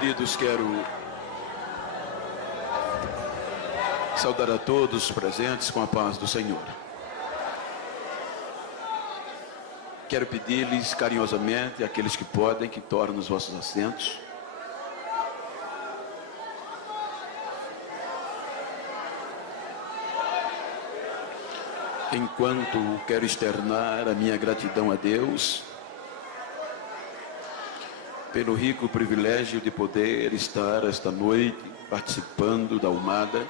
Queridos, quero saudar a todos os presentes com a paz do Senhor. Quero pedir-lhes carinhosamente, àqueles que podem, que tornem os vossos assentos. Enquanto quero externar a minha gratidão a Deus pelo rico privilégio de poder estar esta noite participando da Almada.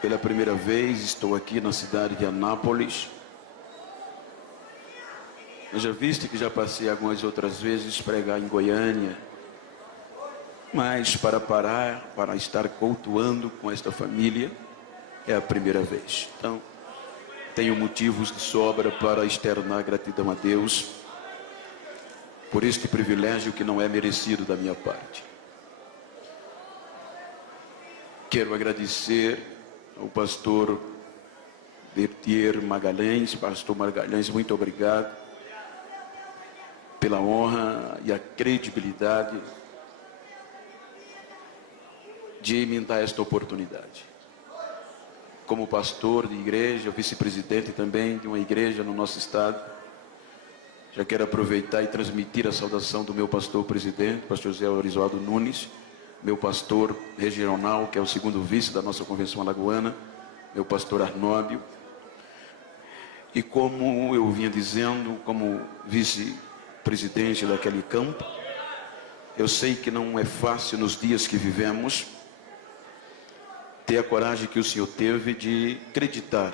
Pela primeira vez estou aqui na cidade de Anápolis. Eu já viste que já passei algumas outras vezes pregar em Goiânia, mas para estar cultuando com esta família é a primeira vez. Então, tenho motivos de sobra para externar gratidão a Deus por este privilégio que não é merecido da minha parte. Quero agradecer ao pastor Bertier Magalhães. Pastor Magalhães, muito obrigado pela honra e a credibilidade de me dar esta oportunidade. Como pastor de igreja, vice-presidente também de uma igreja no nosso estado, já quero aproveitar e transmitir a saudação do meu pastor presidente, pastor José Orizoaldo Nunes, meu pastor regional, que é o segundo vice da nossa convenção alagoana, meu pastor Arnóbio. E como eu vinha dizendo, como vice-presidente daquele campo, eu sei que não é fácil nos dias que vivemos ter a coragem que o Senhor teve de acreditar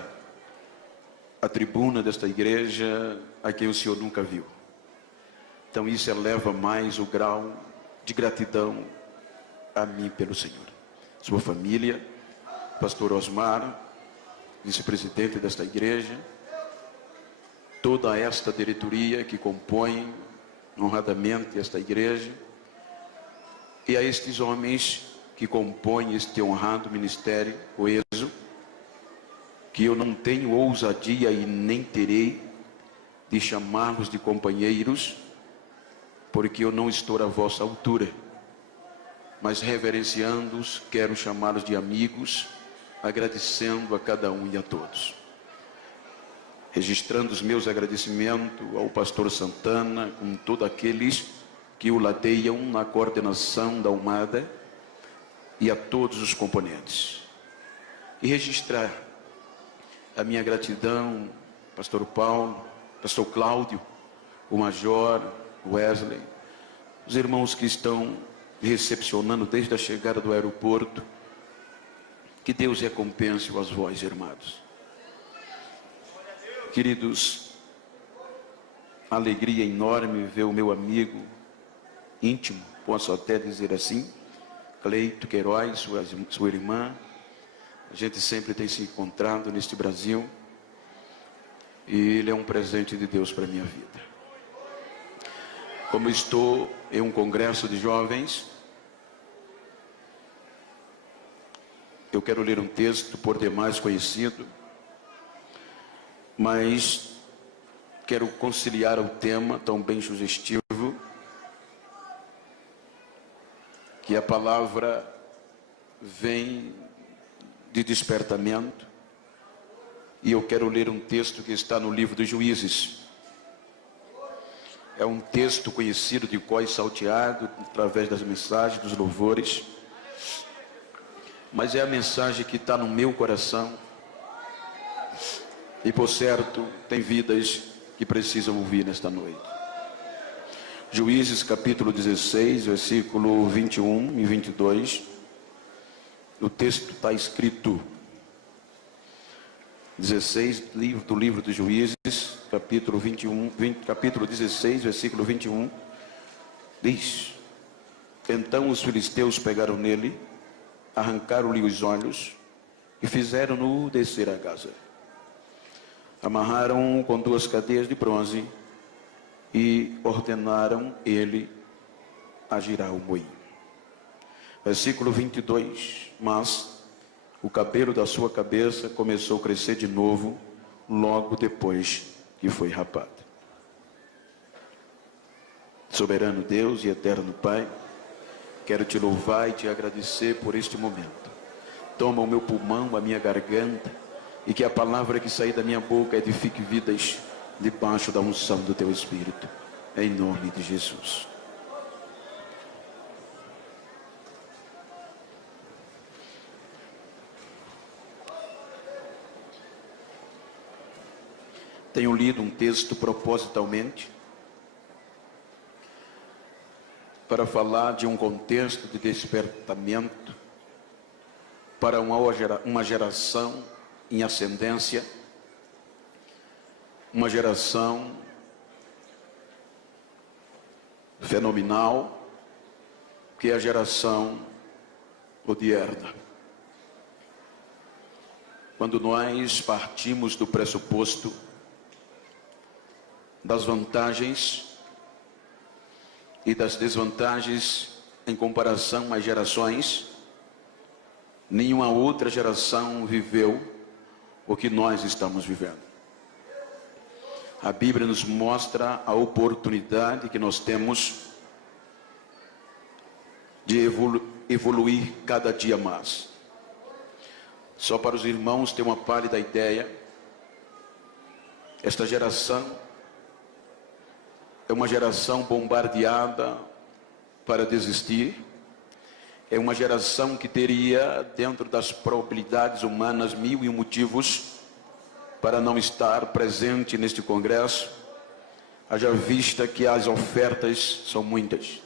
a tribuna desta igreja a quem o Senhor nunca viu. Então isso eleva mais o grau de gratidão a mim pelo Senhor. Sua família, pastor Osmar, vice-presidente desta igreja, toda esta diretoria que compõe honradamente esta igreja, e a estes homens que compõem este honrado ministério coeso, que eu não tenho ousadia e nem terei de chamá-los de companheiros, porque eu não estou à vossa altura, mas reverenciando-os, quero chamá-los de amigos, agradecendo a cada um e a todos. Registrando os meus agradecimentos ao pastor Santana, com todos aqueles que o ladeiam na coordenação da Almada, e a todos os componentes. E registrar a minha gratidão, pastor Paulo, pastor Cláudio, o major, Wesley, os irmãos que estão me recepcionando desde a chegada do aeroporto. Que Deus recompense as vós, irmãos. Queridos, alegria enorme ver o meu amigo íntimo, posso até dizer assim, Cleito Queiroz, sua irmã. A gente sempre tem se encontrado neste Brasil, e ele é um presente de Deus para a minha vida. Como estou em um congresso de jovens, eu quero ler um texto por demais conhecido, mas quero conciliar o tema tão bem sugestivo, que a palavra vem de despertamento, e eu quero ler um texto que está no livro dos Juízes. É um texto conhecido de cor salteado, através das mensagens, dos louvores, mas é a mensagem que está no meu coração, e por certo, tem vidas que precisam ouvir nesta noite. Juízes capítulo 16, versículo 21 e 22, o texto está escrito, 16 do livro dos Juízes, capítulo 16, versículo 21, diz: Então os filisteus pegaram nele, arrancaram-lhe os olhos e fizeram-no descer a Gaza. Amarraram-o com 2 cadeias de bronze e ordenaram ele a girar o moinho. Versículo 22, mas o cabelo da sua cabeça começou a crescer de novo, logo depois que foi rapado. Soberano Deus e eterno Pai, quero te louvar e te agradecer por este momento. Toma o meu pulmão, a minha garganta, e que a palavra que sair da minha boca edifique vidas debaixo da unção do teu Espírito. Em nome de Jesus. Tenho lido um texto propositalmente para falar de um contexto de despertamento para uma geração em ascendência, uma geração fenomenal, que é a geração odierna. Quando nós partimos do pressuposto das vantagens e das desvantagens em comparação às gerações, nenhuma outra geração viveu o que nós estamos vivendo. A Bíblia nos mostra a oportunidade que nós temos de evoluir cada dia mais. Só para os irmãos ter uma pálida ideia, esta geração é uma geração bombardeada para desistir. É uma geração que teria, dentro das probabilidades humanas, 1001 motivos para não estar presente neste congresso, haja vista que as ofertas são muitas.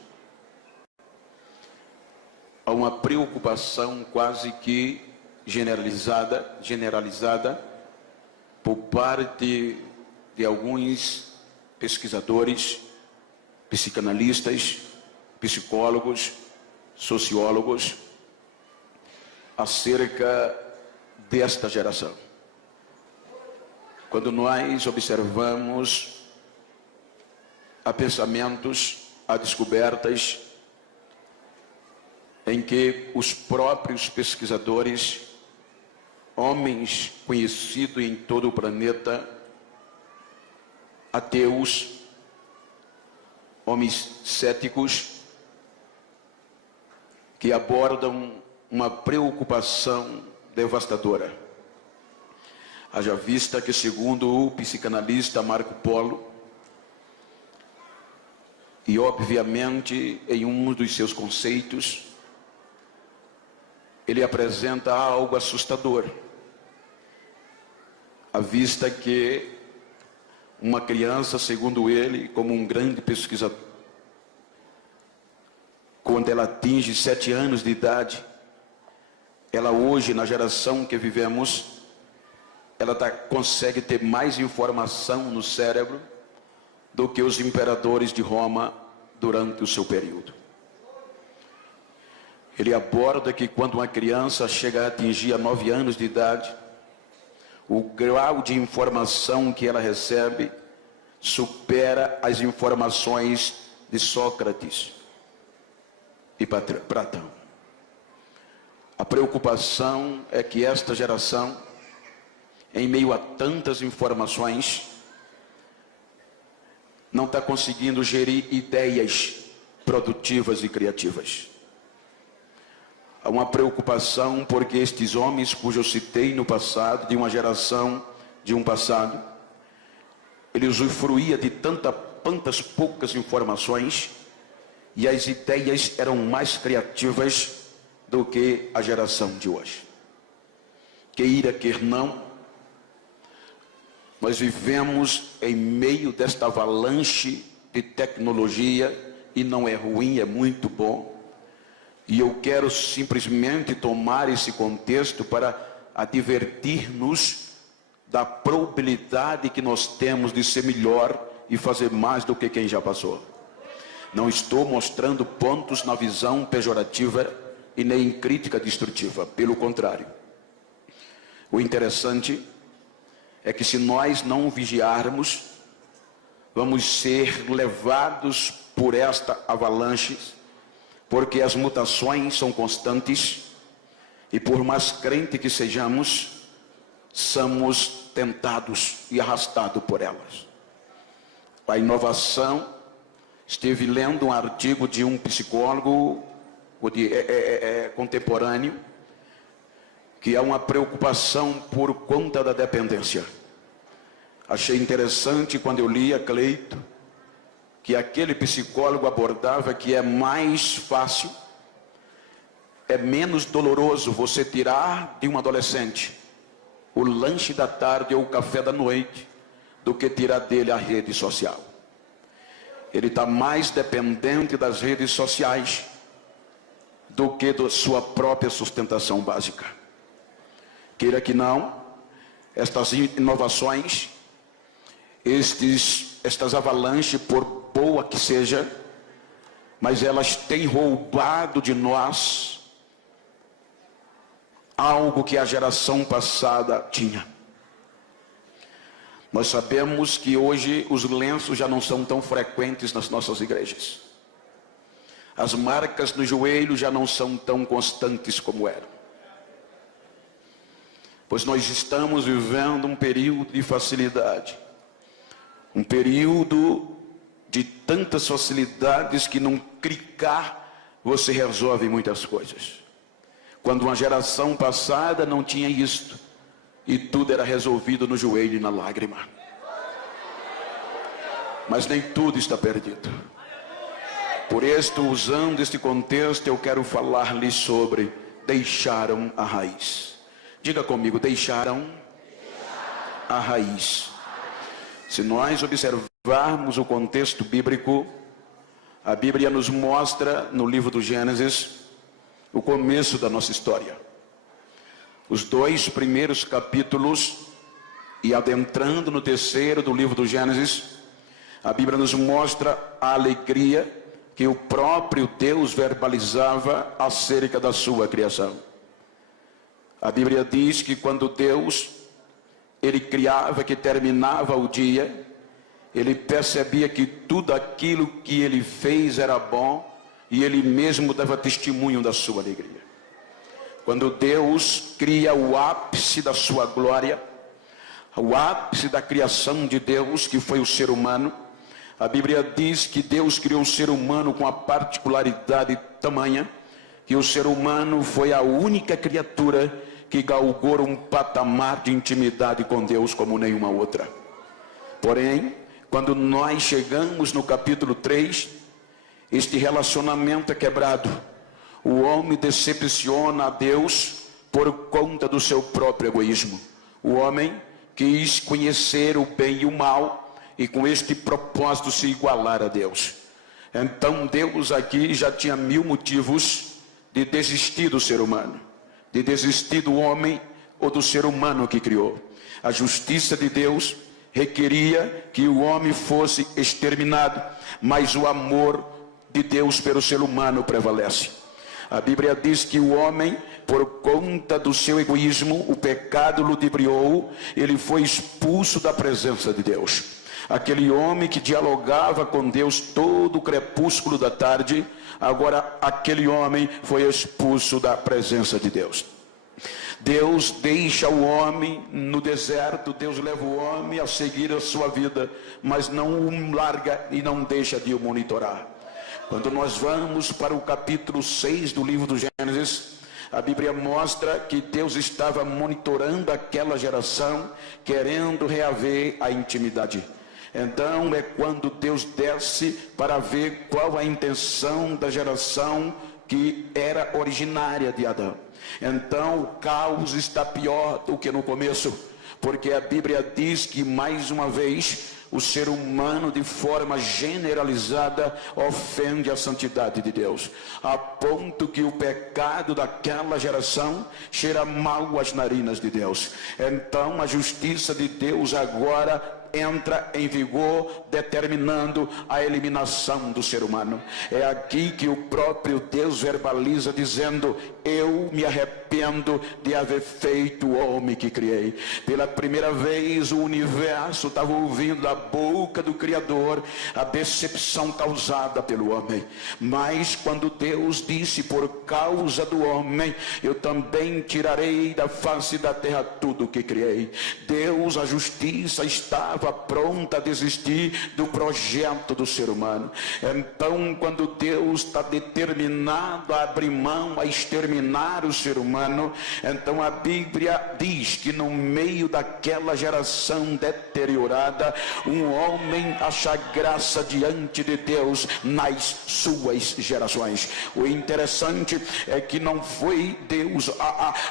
Há uma preocupação quase que generalizada por parte de alguns pesquisadores, psicanalistas, psicólogos, sociólogos, acerca desta geração. Quando nós observamos há pensamentos, há descobertas em que os próprios pesquisadores, homens conhecidos em todo o planeta, ateus, homens céticos, que abordam uma preocupação devastadora. Haja vista que, segundo o psicanalista Marco Polo, e obviamente em um dos seus conceitos, ele apresenta algo assustador, à vista que uma criança, segundo ele, como um grande pesquisador, quando ela atinge 7 anos de idade, ela hoje, na geração que vivemos, ela consegue ter mais informação no cérebro do que os imperadores de Roma durante o seu período. Ele aborda que quando uma criança chega a atingir 9 anos de idade, o grau de informação que ela recebe supera as informações de Sócrates e Platão. A preocupação é que esta geração, em meio a tantas informações, não está conseguindo gerir ideias produtivas e criativas. Há uma preocupação porque estes homens, cujo eu citei no passado, de uma geração, de um passado, ele usufruía de tantas poucas informações, e as ideias eram mais criativas do que a geração de hoje. Queira, quer não, nós vivemos em meio desta avalanche de tecnologia, e não é ruim, é muito bom. E eu quero simplesmente tomar esse contexto para advertir-nos da probabilidade que nós temos de ser melhor e fazer mais do que quem já passou. Não estou mostrando pontos na visão pejorativa e nem crítica destrutiva, pelo contrário. O interessante é que, se nós não vigiarmos, vamos ser levados por esta avalanche, porque as mutações são constantes, e por mais crente que sejamos, somos tentados e arrastados por elas. A inovação Estive lendo um artigo de um psicólogo contemporâneo, que há uma preocupação por conta da dependência. Achei interessante quando eu li a Cleito, que aquele psicólogo abordava que é mais fácil, é menos doloroso você tirar de um adolescente o lanche da tarde ou o café da noite, do que tirar dele a rede social. Ele está mais dependente das redes sociais do que da sua própria sustentação básica. Queira que não, estas inovações, estas avalanches, por boa que seja, mas elas têm roubado de nós algo que a geração passada tinha. Nós sabemos que hoje os lenços já não são tão frequentes nas nossas igrejas. As marcas no joelho já não são tão constantes como eram. Pois nós estamos vivendo um período de facilidade. Um período de tantas facilidades que num clicar você resolve muitas coisas. Quando uma geração passada não tinha isto. E tudo era resolvido no joelho e na lágrima. Mas nem tudo está perdido. Por isso, usando este contexto, eu quero falar-lhe sobre deixaram a raiz. Diga comigo, deixaram a raiz. Se nós observarmos o contexto bíblico, a Bíblia nos mostra no livro do Gênesis o começo da nossa história. Os 2 primeiros capítulos, e adentrando no 3º do livro do Gênesis, a Bíblia nos mostra a alegria que o próprio Deus verbalizava acerca da sua criação. A Bíblia diz que quando Deus, ele criava, que terminava o dia, ele percebia que tudo aquilo que ele fez era bom, e ele mesmo dava testemunho da sua alegria. Quando Deus cria o ápice da sua glória, o ápice da criação de Deus, que foi o ser humano, a Bíblia diz que Deus criou o ser humano com a particularidade tamanha, que o ser humano foi a única criatura que galgou um patamar de intimidade com Deus como nenhuma outra. Porém, quando nós chegamos no capítulo 3, este relacionamento é quebrado. O homem decepciona a Deus por conta do seu próprio egoísmo. O homem quis conhecer o bem e o mal e com este propósito se igualar a Deus. Então Deus aqui já tinha 1000 motivos de desistir do ser humano, de desistir do homem ou do ser humano que criou. A justiça de Deus requeria que o homem fosse exterminado, mas o amor de Deus pelo ser humano prevalece. A Bíblia diz que o homem, por conta do seu egoísmo, o pecado ludibriou, ele foi expulso da presença de Deus. Aquele homem que dialogava com Deus todo o crepúsculo da tarde, agora aquele homem foi expulso da presença de Deus. Deus deixa o homem no deserto, Deus leva o homem a seguir a sua vida, mas não o larga e não deixa de o monitorar. Quando nós vamos para o capítulo 6 do livro do Gênesis, a Bíblia mostra que Deus estava monitorando aquela geração, querendo reaver a intimidade. Então é quando Deus desce para ver qual a intenção da geração que era originária de Adão. Então o caos está pior do que no começo, porque a Bíblia diz que mais uma vez o ser humano, de forma generalizada, ofende a santidade de Deus, a ponto que o pecado daquela geração cheira mal às narinas de Deus. Então a justiça de Deus agora entra em vigor, determinando a eliminação do ser humano. É aqui que o próprio Deus verbaliza, dizendo: eu me arrependo de haver feito o homem que criei. Pela primeira vez o universo estava ouvindo da boca do Criador a decepção causada pelo homem. Mas quando Deus disse, por causa do homem, eu também tirarei da face da terra tudo o que criei. Deus, a justiça, estava pronta a desistir do projeto do ser humano. Então, quando Deus está determinado a abrir mão, a exterminar o ser humano, então a Bíblia diz que no meio daquela geração deteriorada, um homem acha graça diante de Deus nas suas gerações. O interessante é que não foi Deus,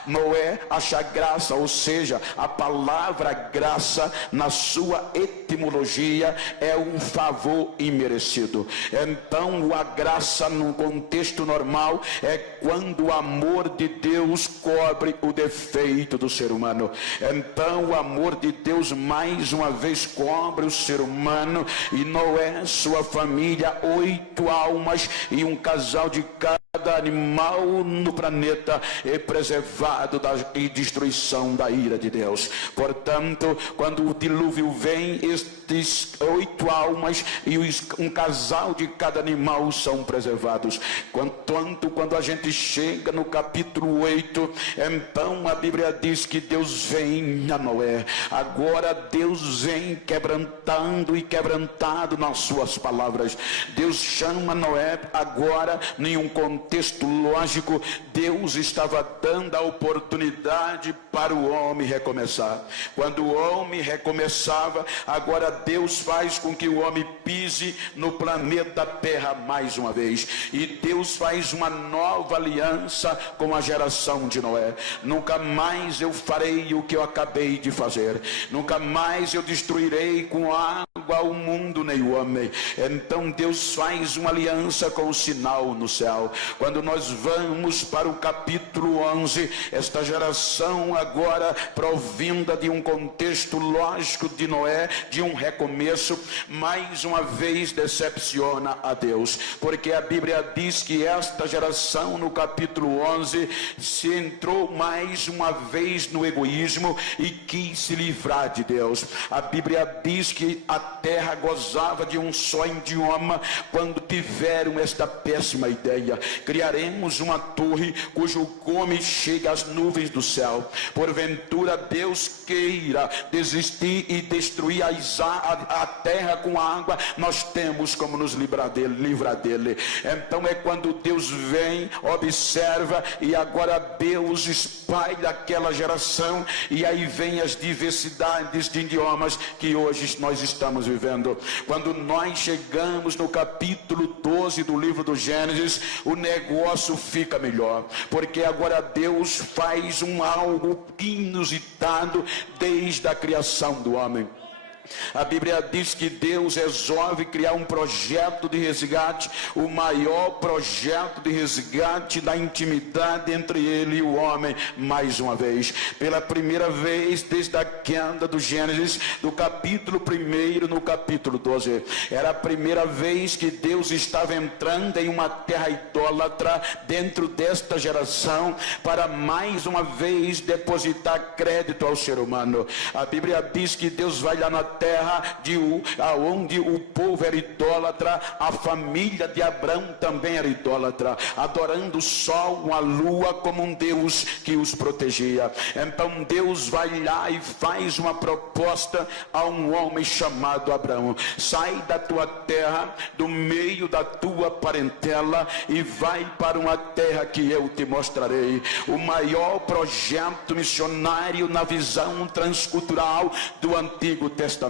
Noé achar graça, ou seja, a palavra graça na sua etimologia é um favor imerecido. Então a graça no contexto normal é quando o amor de Deus cobre o defeito do ser humano. Então o amor de Deus mais uma vez cobre o ser humano, e Noé, sua família, 8 almas e um casal de cada animal no planeta é preservado da destruição da ira de Deus. Portanto, quando o dilúvio vem, estes 8 almas e um casal de cada animal são preservados. Quanto quando a gente chega no capítulo 8, então a Bíblia diz que Deus vem a Noé. Agora Deus vem quebrantando e quebrantado nas suas palavras. Deus chama Noé agora em um contexto lógico. Deus estava dando a oportunidade para o homem recomeçar. Quando o homem recomeçava, agora Deus faz com que o homem pise no planeta Terra mais uma vez, e Deus faz uma nova aliança com a geração de Noé. Nunca mais eu farei o que eu acabei de fazer, nunca mais eu destruirei com água o mundo nem o homem. Então Deus faz uma aliança com o sinal no céu. Quando nós vamos para o capítulo 11, esta geração agora provinda de um contexto lógico de Noé, de um recomeço, mais uma vez decepciona a Deus, porque a Bíblia diz que esta geração no capítulo 11 se entrou mais uma vez no egoísmo e quis se livrar de Deus. A Bíblia diz que a terra gozava de um só idioma quando tiveram esta péssima ideia: criaremos uma torre cujo cume chega às nuvens do céu. Porventura Deus queira desistir e destruir a terra com água, nós temos como nos livrar dele. Então é quando Deus vem, observa, e agora Deus espalha aquela geração, e aí vem as diversidades de idiomas que hoje nós estamos vivendo. Quando nós chegamos no capítulo 12 do livro do Gênesis, o negócio fica melhor, porque agora Deus faz algo inusitado desde a criação do homem. A Bíblia diz que Deus resolve criar um projeto de resgate, o maior projeto de resgate da intimidade entre ele e o homem, mais uma vez. Pela primeira vez desde a queda do Gênesis, do capítulo 1 no capítulo 12. Era a primeira vez que Deus estava entrando em uma terra idólatra dentro desta geração, para mais uma vez depositar crédito ao ser humano. A Bíblia diz que Deus vai lá na terra onde o povo era idólatra. A família de Abraão também era idólatra, adorando o sol, a lua como um Deus que os protegia. Então Deus vai lá e faz uma proposta a um homem chamado Abraão: sai da tua terra, do meio da tua parentela, e vai para uma terra que eu te mostrarei. O maior projeto missionário na visão transcultural do Antigo Testamento.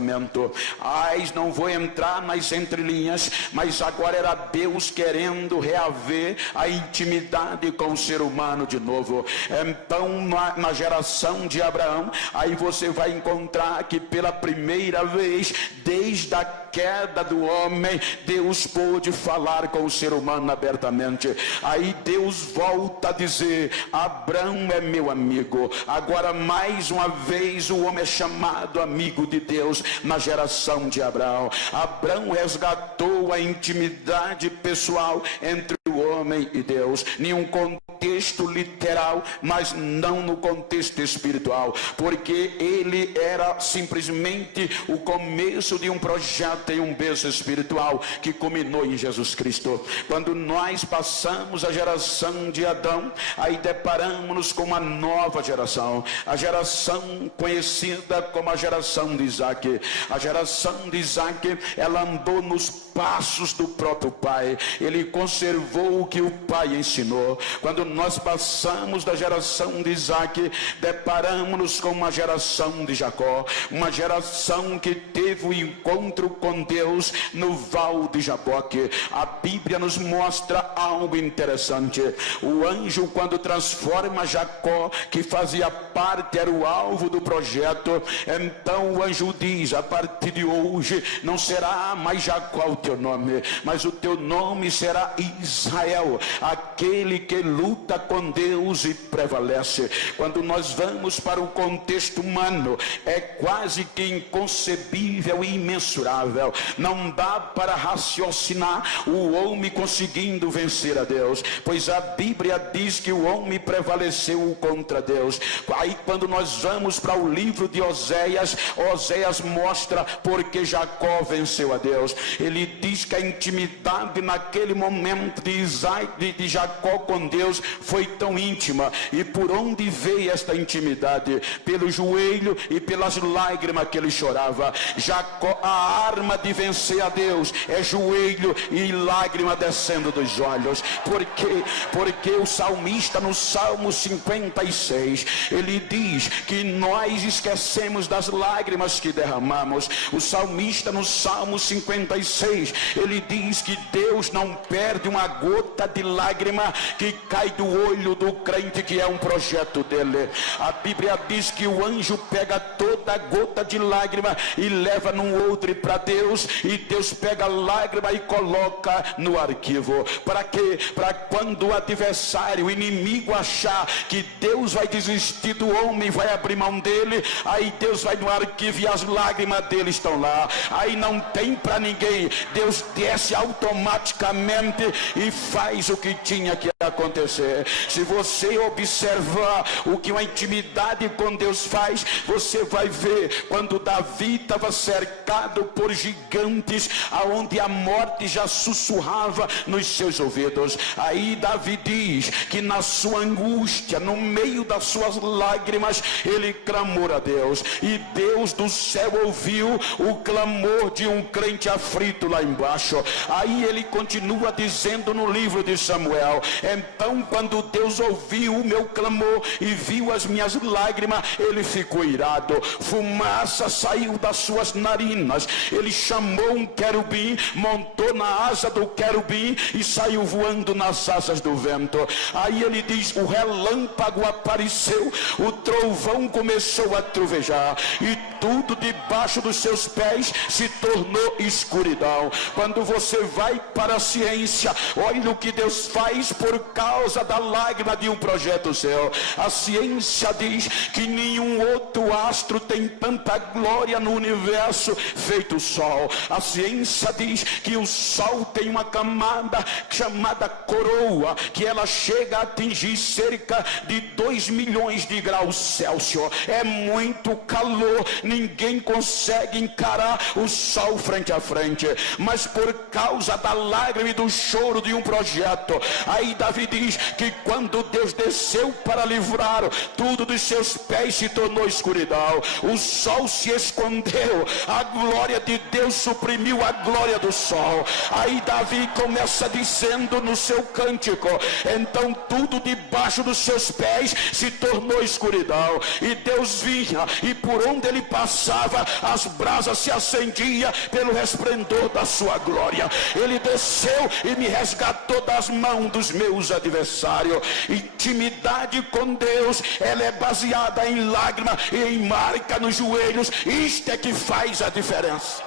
Não vou entrar nas entrelinhas, mas agora era Deus querendo reaver a intimidade com o ser humano de novo. Então na geração de Abraão, aí você vai encontrar que pela primeira vez desde a queda do homem, Deus pôde falar com o ser humano abertamente. Aí Deus volta a dizer: Abraão é meu amigo. Agora mais uma vez o homem é chamado amigo de Deus na geração de Abraão. Abraão resgatou a intimidade pessoal entre o homem e Deus, em um contexto literal, mas não no contexto espiritual, porque ele era simplesmente o começo de um projeto e um berço espiritual que culminou em Jesus Cristo. Quando nós passamos a geração de Adão, aí deparamos-nos com uma nova geração, a geração conhecida como a geração de Isaac. A geração de Isaac, ela andou nos passos do próprio pai, ele conservou o que o pai ensinou. Quando nós passamos da geração de Isaac, deparamos-nos com uma geração de Jacó, uma geração que teve o encontro com Deus no val de Jaboque. A Bíblia nos mostra algo interessante. O anjo, quando transforma Jacó, que fazia parte, era o alvo do projeto, então o anjo diz: a partir de hoje não será mais Jacó o teu nome, mas o teu nome será Israel, aquele que luta com Deus e prevalece. Quando nós vamos para o contexto humano, é quase que inconcebível e imensurável. Não dá para raciocinar o homem conseguindo vencer a Deus, pois a Bíblia diz que o homem prevaleceu contra Deus. Aí quando nós vamos para o livro de Oséias, Oséias mostra porque Jacó venceu a Deus. Ele diz que a intimidade naquele momento de Jacó com Deus foi tão íntima. E por onde veio esta intimidade? Pelo joelho e pelas lágrimas que ele chorava. Jacó, a arma de vencer a Deus é joelho e lágrima descendo dos olhos. Porque o salmista no Salmo 56, ele diz que nós esquecemos das lágrimas que derramamos. O salmista no Salmo 56, ele diz que Deus não perde uma gota de lágrima que cai do olho do crente, que é um projeto dele. A Bíblia diz que o anjo pega toda gota de lágrima e leva num outro para Deus, e Deus pega a lágrima e coloca no arquivo. Para quê? Para quando o adversário, o inimigo, achar que Deus vai desistir do homem, vai abrir mão dele, aí Deus vai no arquivo e as lágrimas dele estão lá. Aí não tem para ninguém. Deus desce automaticamente e faz o que tinha que acontecer. Se você observar o que uma intimidade com Deus faz, você vai ver quando Davi estava cercado por gigantes, aonde a morte já sussurrava nos seus ouvidos. Aí Davi diz que na sua angústia, no meio das suas lágrimas, ele clamou a Deus, e Deus do céu ouviu o clamor de um crente aflito lá embaixo. Aí ele continua dizendo no livro de Samuel: então quando Deus ouviu o meu clamor e viu as minhas lágrimas, ele ficou irado, fumaça saiu das suas narinas, ele chamou um querubim, montou na asa do querubim e saiu voando nas asas do vento. Aí ele diz: o relâmpago apareceu, o trovão começou a trovejar, e tudo debaixo dos seus pés se tornou escuridão. Quando você vai para a ciência, olha o que Deus faz por causa da lágrima de um projeto seu. A ciência diz que nenhum outro astro tem tanta glória no universo feito o Sol. A ciência diz que o Sol tem uma camada chamada coroa, que ela chega a atingir cerca de 2 milhões de graus Celsius. É muito calor, ninguém consegue encarar o Sol frente a frente. Mas por causa da lágrima e do choro de um projeto, aí Davi diz que quando Deus desceu para livrar, tudo dos seus pés se tornou escuridão, o sol se escondeu, a glória de Deus suprimiu a glória do sol. Aí Davi começa dizendo no seu cântico: então tudo debaixo dos seus pés se tornou escuridão, e Deus vinha, e por onde ele passava, as brasas se acendiam pelo resplendor da sua glória. Ele desceu e me resgatou das mãos dos meus adversários. Intimidade com Deus, ela é baseada em lágrima e em marca nos joelhos. Isto é que faz a diferença.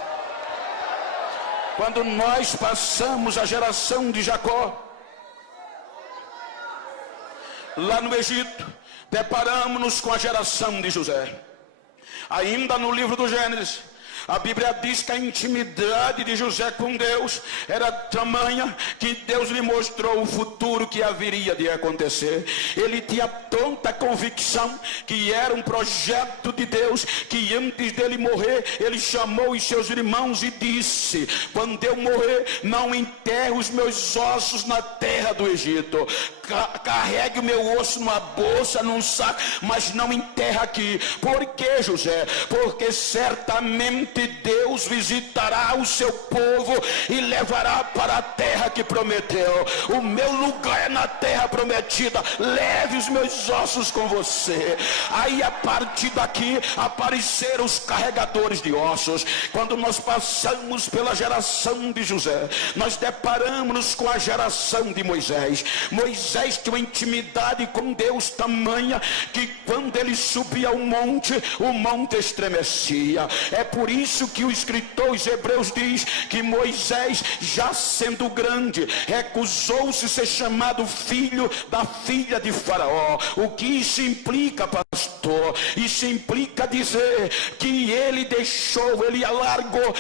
Quando nós passamos a geração de Jacó lá no Egito, deparamos-nos com a geração de José. Ainda no livro do Gênesis, A Bíblia diz que a intimidade de José com Deus era tamanha que Deus lhe mostrou o futuro que haveria de acontecer. Ele tinha tanta convicção que era um projeto de Deus, que antes dele morrer, ele chamou os seus irmãos e disse: quando eu morrer, não enterre os meus ossos na terra do Egito. Carregue o meu osso numa bolsa, num saco, mas não enterra aqui. Por que, José? Porque certamente Deus visitará o seu povo e levará para a terra que prometeu. O meu lugar é na terra prometida. Leve os meus ossos com você. Aí a partir daqui apareceram os carregadores de ossos. Quando nós passamos pela geração de José, nós deparamos com a geração de Moisés. Moisés tinha uma intimidade com Deus tamanha que quando ele subia ao monte, o monte estremecia. É por isso que o escritor aos Hebreus diz que Moisés, já sendo grande, recusou-se ser chamado filho da filha de Faraó. O que isso implica, pastor? Isso implica dizer que ele alargou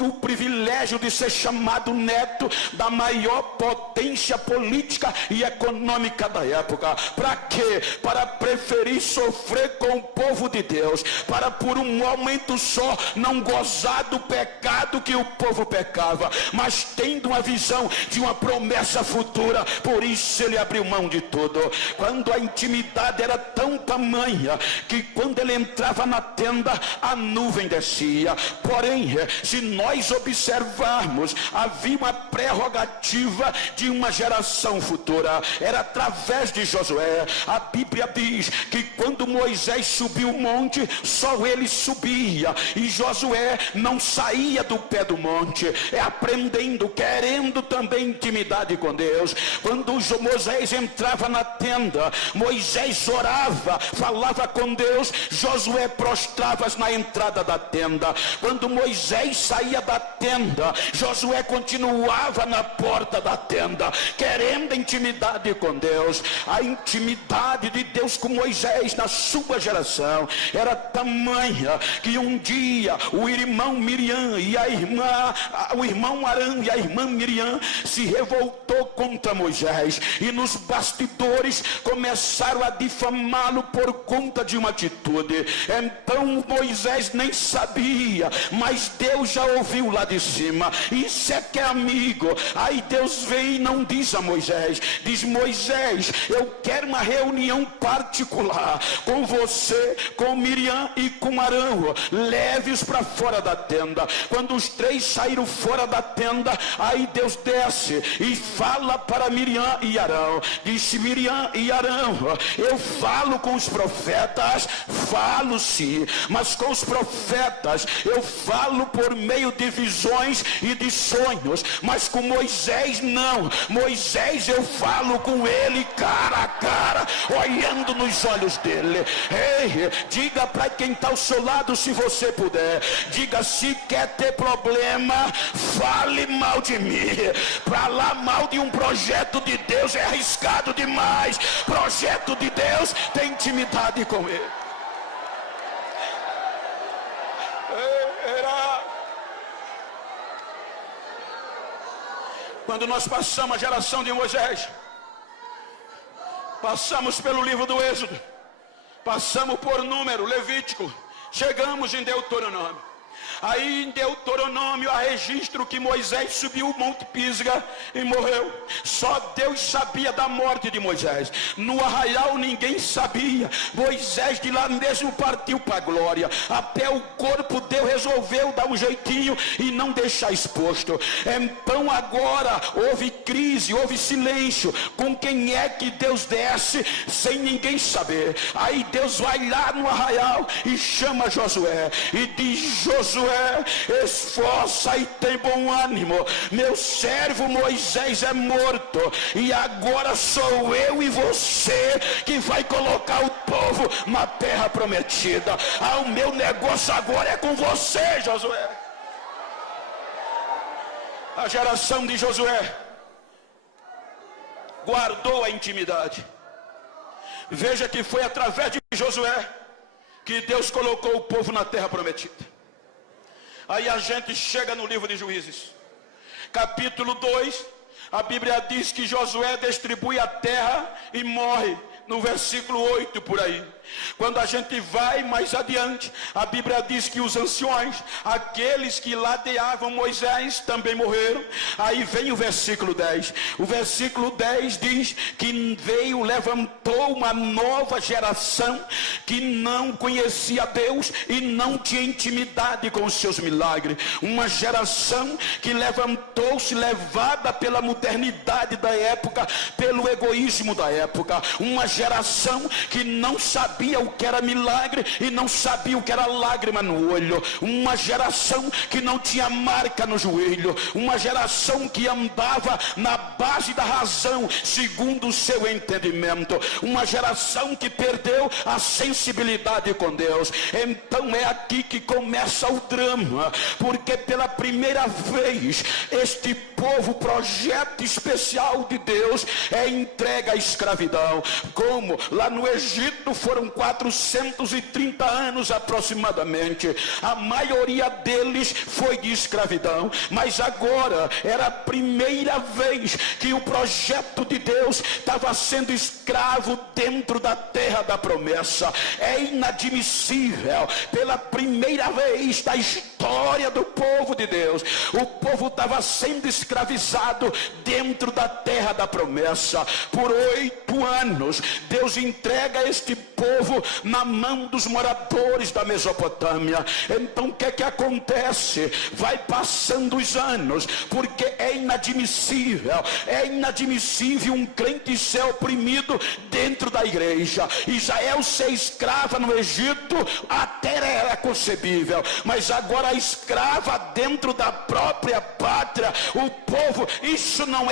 o privilégio de ser chamado neto da maior potência política e econômica da época. Para quê? Para preferir sofrer com o povo de Deus, para por um momento só não gozar do pecado que o povo pecava, mas tendo uma visão de uma promessa futura. Por isso ele abriu mão de tudo. Quando a intimidade era tão tamanha que quando ele entrava na tenda, a nuvem descia. Porém, se nós observarmos, havia uma prerrogativa de uma geração futura. Era através de Josué. A Bíblia diz que quando Moisés subiu o monte, só ele subia, e Josué não saía do pé do monte, aprendendo, querendo também intimidade com Deus. Quando Moisés entrava na tenda, Moisés orava, falava com Deus, Josué prostrava-se na entrada da tenda. Quando Moisés saía da tenda, Josué continuava na porta da tenda, querendo intimidade com Deus. A intimidade de Deus com Moisés na sua geração era tamanha que um dia o irmão Miriam e o irmão Arão e a irmã Miriam se revoltou contra Moisés, e nos bastidores começaram a difamá-lo por conta de uma atitude. Então Moisés nem sabia, mas Deus já ouviu lá de cima. Isso é que é amigo. Aí Deus vem e não diz a Moisés, diz: Moisés, eu quero uma reunião particular com você, com Miriam e com Arão. Leve-os para fora da tenda. Quando os três saíram fora da tenda, aí Deus desce e fala para Miriam e Arão. Disse Miriam e Arão: eu falo com os profetas, falo sim, mas com os profetas eu falo por meio de visões e de sonhos, mas com Moisés não. Moisés eu falo com ele cara a cara, olhando nos olhos dele. Ei, diga para quem está ao seu lado, se você puder, diga: se quer ter problema, fale mal de mim. Falar mal de um projeto de Deus é arriscado demais. Projeto de Deus tem intimidade com ele. Quando nós passamos a geração de Moisés, passamos pelo livro do Êxodo, passamos por Número, Levítico, chegamos em Deuteronômio. Aí em Deuteronômio há registro que Moisés subiu o Monte Pisga e morreu. Só Deus sabia da morte de Moisés. No arraial ninguém sabia. Moisés de lá mesmo partiu para a glória. Até o corpo Deus resolveu dar um jeitinho e não deixar exposto. Então agora houve crise, houve silêncio. Com quem é que Deus desce sem ninguém saber? Aí Deus vai lá no arraial e chama Josué e diz: Josué, esforça e tem bom ânimo, meu servo Moisés é morto, e agora sou eu e você que vai colocar o povo na terra prometida. O meu negócio agora é com você, Josué. A geração de Josué guardou a intimidade. Veja que foi através de Josué que Deus colocou o povo na terra prometida. Aí a gente chega no livro de Juízes, capítulo 2, a Bíblia diz que Josué distribui a terra e morre, no versículo 8 por aí. Quando a gente vai mais adiante, a Bíblia diz que os anciões, aqueles que ladeavam Moisés, também morreram. Aí vem o versículo 10. O versículo 10 diz que levantou uma nova geração que não conhecia Deus e não tinha intimidade com os seus milagres. Uma geração que levantou-se levada pela modernidade da época, pelo egoísmo da época. Uma geração que não sabia o que era milagre e não sabia o que era lágrima no olho. Uma geração que não tinha marca no joelho. Uma geração que andava na base da razão, segundo o seu entendimento. Uma geração que perdeu a sensibilidade com Deus. Então é aqui que começa o drama, porque pela primeira vez este povo, projeto especial de Deus, é entregue à escravidão. Como lá no Egito foram 430 anos aproximadamente, a maioria deles foi de escravidão, mas agora era a primeira vez que o projeto de Deus estava sendo escravo dentro da terra da promessa. É inadmissível, pela primeira vez da história do povo de Deus, o povo estava sendo escravizado dentro da terra da promessa. Por 8 anos Deus entrega este povo na mão dos moradores da Mesopotâmia. Então o que é que acontece? Vai passando os anos, porque é inadmissível um crente ser oprimido dentro da igreja. Israel ser escrava no Egito até era concebível, mas agora escrava dentro da própria pátria, o povo, isso não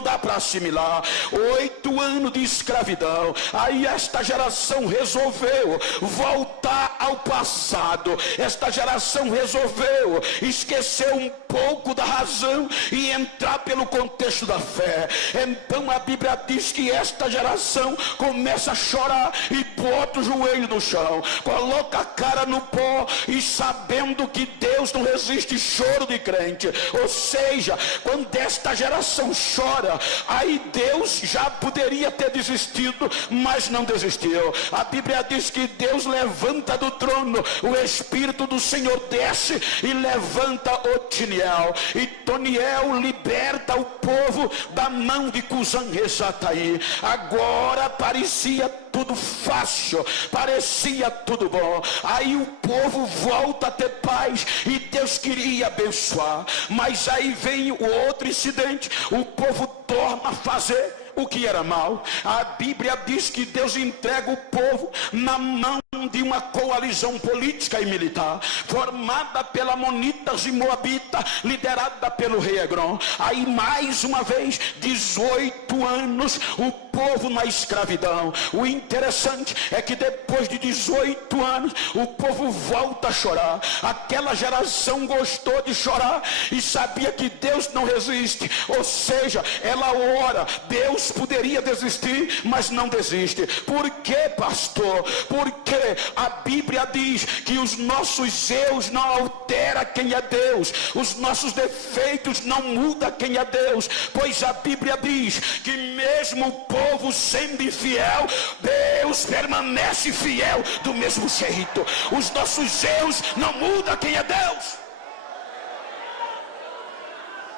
dá para assimilar. 8 anos de escravidão. Aí esta geração resolveu voltar ao passado. Esta geração resolveu esquecer um pouco da razão e entrar pelo contexto da fé. Então a Bíblia diz que esta geração começa a chorar e bota o joelho no chão, coloca a cara no pó, e sabendo que Deus não resiste choro de crente. Ou seja, quando esta geração chora, aí Deus já poderia ter desistido, mas não desistiu. A Bíblia diz que Deus levanta do trono, o Espírito do Senhor desce e levanta Otiniel, e Toniel liberta o povo da mão de Cusã-Risataí. Agora parecia tudo fácil, parecia tudo bom. Aí o povo volta a ter paz e Deus queria abençoar, mas aí vem o outro incidente. O povo torna a fazer o que era mal. A Bíblia diz que Deus entrega o povo na mão de uma coalizão política e militar, formada pela Amonitas e Moabita, liderada pelo rei Egrom. Aí mais uma vez, 18 anos, o povo na escravidão. O interessante é que depois de 18 anos, o povo volta a chorar. Aquela geração gostou de chorar e sabia que Deus não resiste, ou seja, ela ora. Deus poderia desistir, mas não desiste. Por quê, pastor? Porque a Bíblia diz que os nossos erros não alteram quem é Deus, os nossos defeitos não mudam quem é Deus, pois a Bíblia diz que mesmo o povo sendo infiel, Deus permanece fiel do mesmo jeito. Os nossos erros não mudam quem é Deus.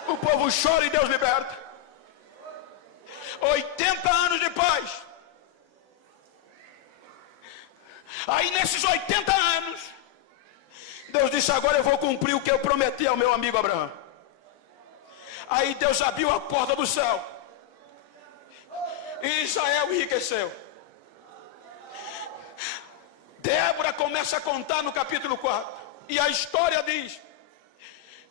O povo chora e Deus liberta. 80 anos de paz. Aí nesses 80 anos, Deus disse: agora eu vou cumprir o que eu prometi ao meu amigo Abraão. Aí Deus abriu a porta do céu e Israel enriqueceu. Débora começa a contar no capítulo 4, e a história diz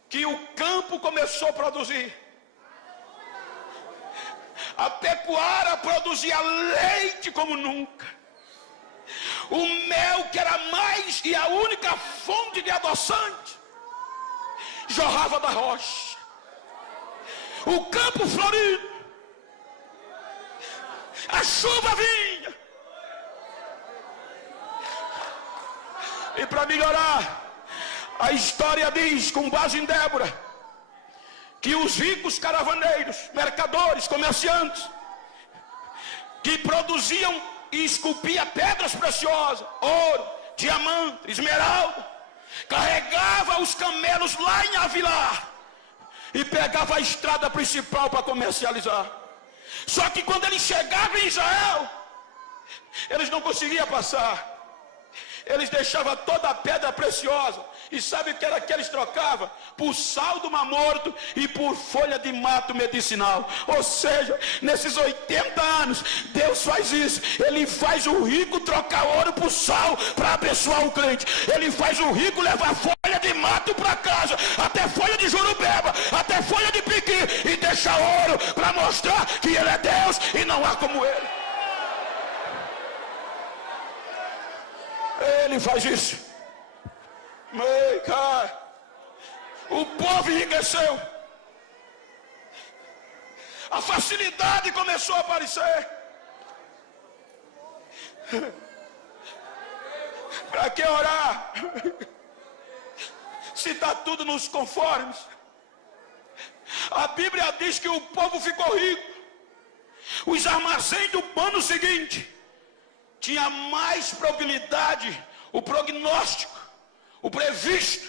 que o campo começou a produzir, a pecuária produzia leite como nunca, o mel, que era mais e a única fonte de adoçante, jorrava da rocha, o campo florido, a chuva vinha. E para melhorar, A história diz, com base em Débora, que os ricos caravaneiros, mercadores, comerciantes, que produziam e esculpiam pedras preciosas, ouro, diamante, esmeralda, carregava os camelos lá em Avilar e pegava a estrada principal para comercializar. Só que quando eles chegavam em Israel, eles não conseguiam passar. Eles deixavam toda a pedra preciosa. E sabe o que era que eles trocavam? Por sal do Mar Morto e por folha de mato medicinal. Ou seja, nesses 80 anos, Deus faz isso. Ele faz o rico trocar ouro por sal para abençoar o crente. Ele faz o rico levar folha de mato para casa, até folha de jurubeba, até folha de piqui, e deixar ouro para mostrar que ele é Deus e não há como ele. Ele faz isso. O povo enriqueceu. A facilidade começou a aparecer. Para que orar? Se está tudo nos conformes. A Bíblia diz que o povo ficou rico. Os armazéns do ano seguinte tinha mais probabilidade, o prognóstico, o previsto,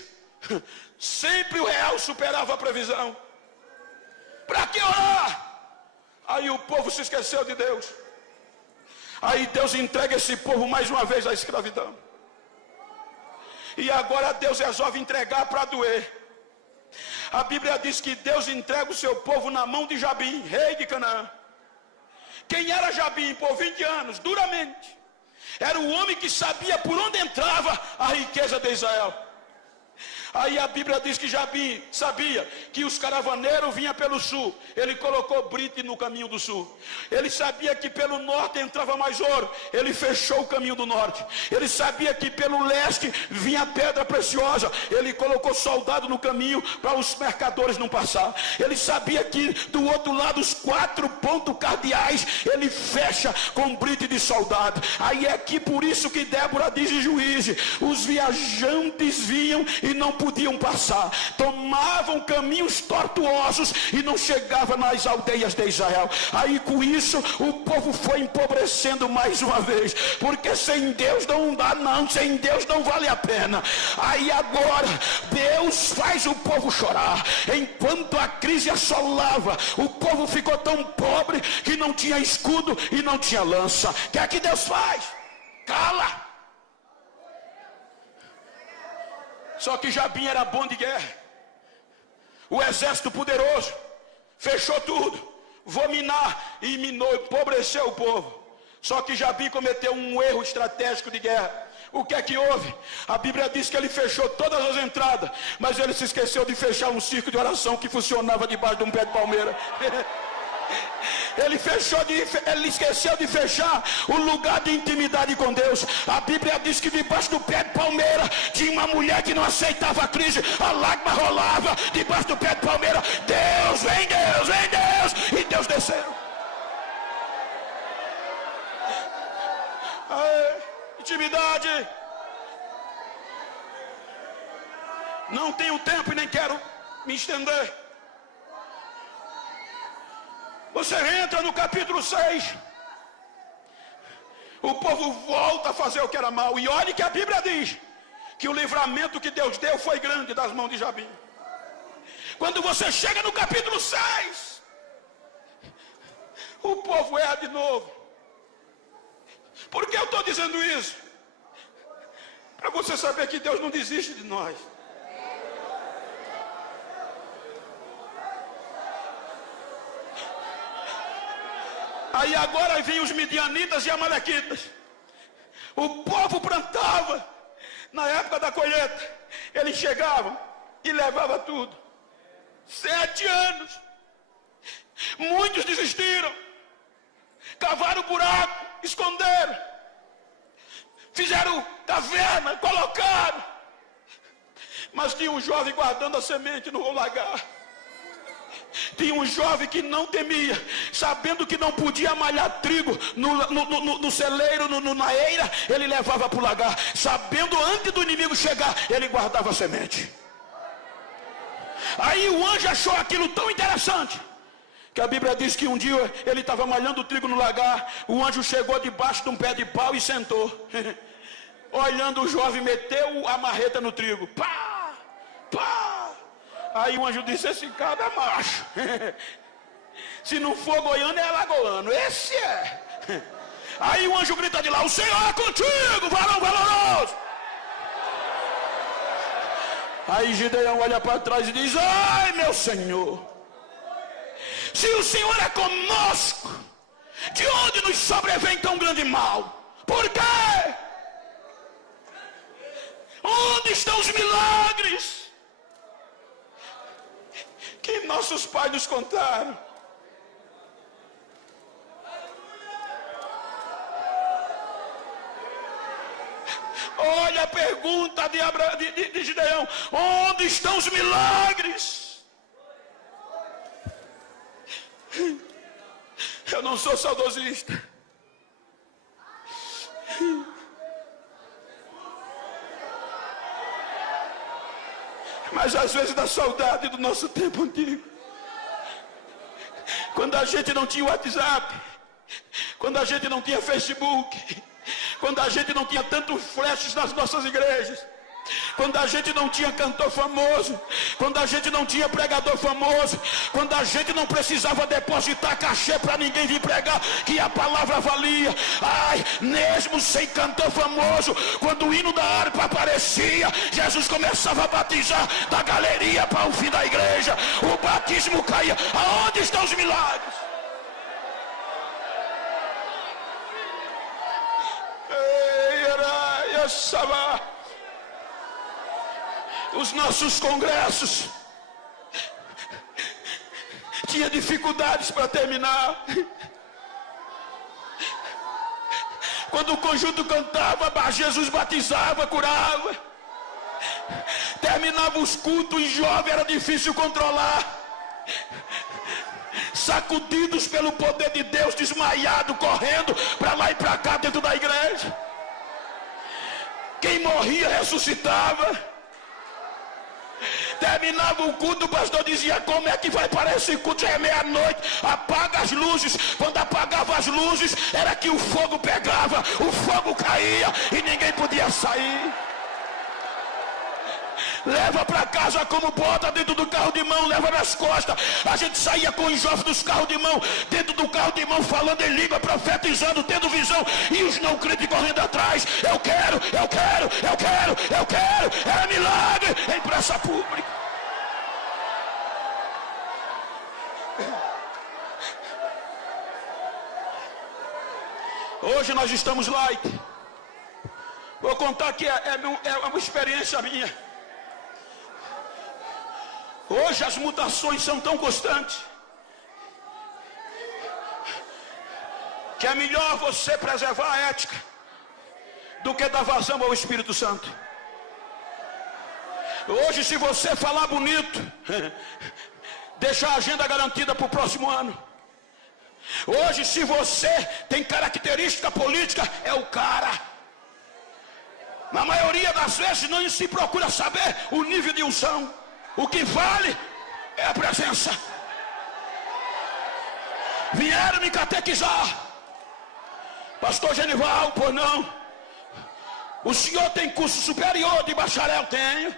sempre o real superava a previsão. Para que orar? Aí o povo se esqueceu de Deus. Aí Deus entrega esse povo mais uma vez à escravidão. E agora Deus resolve entregar para doer. A Bíblia diz que Deus entrega o seu povo na mão de Jabim, rei de Canaã. Quem era Jabim? Por 20 anos, duramente. Era o homem que sabia por onde entrava a riqueza de Israel. Aí a Bíblia diz que Jabim sabia que os caravaneiros vinham pelo sul. Ele colocou brite no caminho do sul. Ele sabia que pelo norte entrava mais ouro. Ele fechou o caminho do norte. Ele sabia que pelo leste vinha pedra preciosa. Ele colocou soldado no caminho para os mercadores não passar. Ele sabia que do outro lado os 4 pontos cardeais ele fecha com brite de soldado. Aí é que por isso que Débora diz em Juízes: os viajantes vinham e não podiam passar, tomavam caminhos tortuosos e não chegavam nas aldeias de Israel. Aí com isso o povo foi empobrecendo mais uma vez, porque sem Deus não dá não, sem Deus não vale a pena. Aí agora Deus faz o povo chorar. Enquanto a crise assolava, o povo ficou tão pobre que não tinha escudo e não tinha lança. O que é que Deus faz? Cala. Só que Jabim era bom de guerra. O exército poderoso fechou tudo, vou minar, e minou, empobreceu o povo. Só que Jabim cometeu um erro estratégico de guerra. O que é que houve? A Bíblia diz que ele fechou todas as entradas, mas ele se esqueceu de fechar um circo de oração que funcionava debaixo de um pé de palmeira. Ele esqueceu de fechar o lugar de intimidade com Deus. A Bíblia diz que debaixo do pé de palmeira tinha uma mulher que não aceitava a crise. A lágrima rolava debaixo do pé de palmeira. Deus, vem Deus, vem Deus. E Deus desceu. Intimidade. Não tenho tempo e nem quero me estender. Você entra no capítulo 6. O povo volta a fazer o que era mal. E olhe que a Bíblia diz que o livramento que Deus deu foi grande das mãos de Jabim. Quando você chega no capítulo 6, o povo erra de novo. Por que eu estou dizendo isso? Para você saber que Deus não desiste de nós. Aí agora vinham os midianitas e amalequitas. O povo plantava. Na época da colheita, eles chegavam e levavam tudo. 7 anos. Muitos desistiram. Cavaram buraco, esconderam. Fizeram caverna, colocaram. Mas tinha um jovem guardando a semente no lagar. Tinha um jovem que não temia, sabendo que não podia malhar trigo no celeiro, na eira, ele levava para o lagar. Sabendo antes do inimigo chegar, ele guardava a semente. Aí o anjo achou aquilo tão interessante, que a Bíblia diz que um dia ele estava malhando trigo no lagar. O anjo chegou debaixo de um pé de pau e sentou. Olhando o jovem, meteu a marreta no trigo. Pá! Pá! Aí o anjo disse: esse cara é macho. Se não for goiano, é alagoano. Esse é. Aí o anjo grita de lá: o Senhor é contigo, varão valoroso. Aí Gideão olha para trás e diz: ai, meu Senhor, se o Senhor é conosco, de onde nos sobrevém tão grande mal? Por quê? Onde estão os milagres que nossos pais nos contaram? Olha a pergunta de Gideão: onde estão os milagres? Eu não sou saudosista, mas às vezes dá saudade do nosso tempo antigo, quando a gente não tinha WhatsApp, quando a gente não tinha Facebook, quando a gente não tinha tantos flashes nas nossas igrejas, quando a gente não tinha cantor famoso, quando a gente não tinha pregador famoso, quando a gente não precisava depositar cachê para ninguém vir pregar, que a palavra valia. Ai, mesmo sem cantor famoso, quando o hino da harpa aparecia, Jesus começava a batizar da galeria para o fim da igreja, o batismo caía. Aonde estão os milagres? Os nossos congressos tinha dificuldades para terminar. Quando o conjunto cantava, Jesus batizava, curava. Terminava os cultos e jovem era difícil controlar. Sacudidos pelo poder de Deus, desmaiado, correndo para lá e para cá dentro da igreja. Quem morria ressuscitava. Terminava o culto, o pastor dizia: como é que vai parar esse culto? Já é meia-noite, apaga as luzes. Quando apagava as luzes, era que o fogo pegava, o fogo caía e ninguém podia sair. Leva para casa como bota dentro do carro de mão, leva nas costas. A gente saía com os jovens dos carros de mão, dentro do carro de mão, falando em língua, profetizando, tendo visão, e os não crentes correndo atrás. Eu quero, eu quero, eu quero, eu quero. Era milagre em praça pública. Hoje nós estamos light. Vou contar que é uma experiência minha. Hoje as mutações são tão constantes que é melhor você preservar a ética do que dar vazão ao Espírito Santo. Hoje, se você falar bonito, deixa a agenda garantida para o próximo ano. Hoje, se você tem característica política, é o cara. Na maioria das vezes não se procura saber o nível de unção. O que vale é a presença. Vieram me catequizar. Pastor Genival, pois não. O senhor tem curso superior de bacharel? Tenho.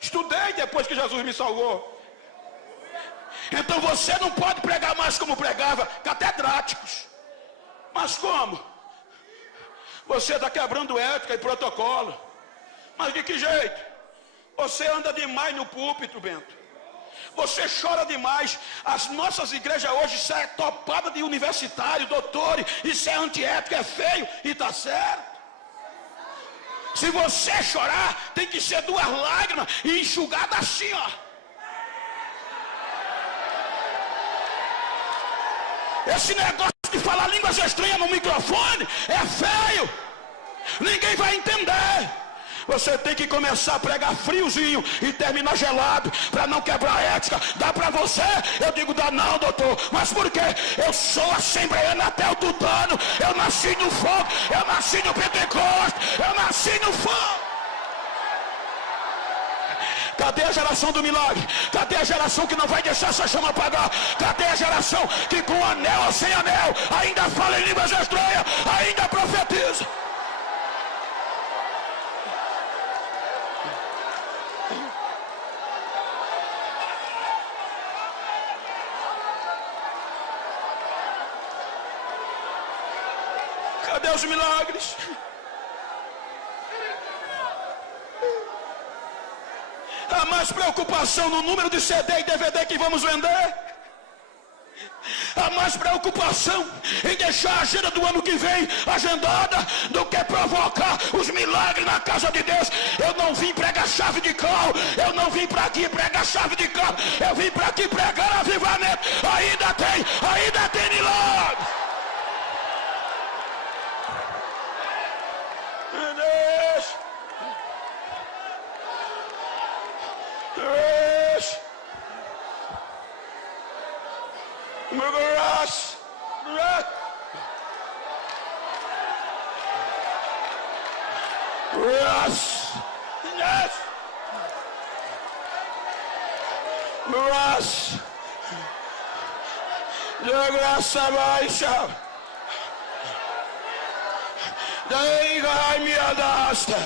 Estudei depois que Jesus me salvou. Então você não pode pregar mais como pregava, catedráticos. Mas como? Você está quebrando ética e protocolo. Mas de que jeito? Você anda demais no púlpito, Bento. Você chora demais. As nossas igrejas hoje, isso é topada de universitário, doutores. Isso é antiético, é feio e está certo. Se você chorar, tem que ser 2 lágrimas e enxugada assim, ó. Esse negócio de falar línguas estranhas no microfone é feio. Ninguém vai entender. Você tem que começar a pregar friozinho e terminar gelado, para não quebrar a ética. Dá para você? Eu digo, dá não, doutor. Mas por quê? Eu sou assembleano até o tutano. Eu nasci no fogo, eu nasci no Pentecoste, eu nasci no fogo. Cadê a geração do milagre? Cadê a geração que não vai deixar essa chama apagar? Cadê a geração que com anel ou sem anel ainda fala em línguas estranhas, ainda profetiza? Cadê os milagres? Há mais preocupação no número de CD e DVD que vamos vender. Há mais preocupação em deixar a agenda do ano que vem agendada do que provocar os milagres na casa de Deus. Eu não vim pregar chave de carro, eu não vim para aqui pregar chave de carro, eu vim para aqui pregar avivamento. Ainda tem milagre. De graça baixa, daí vai me adasta.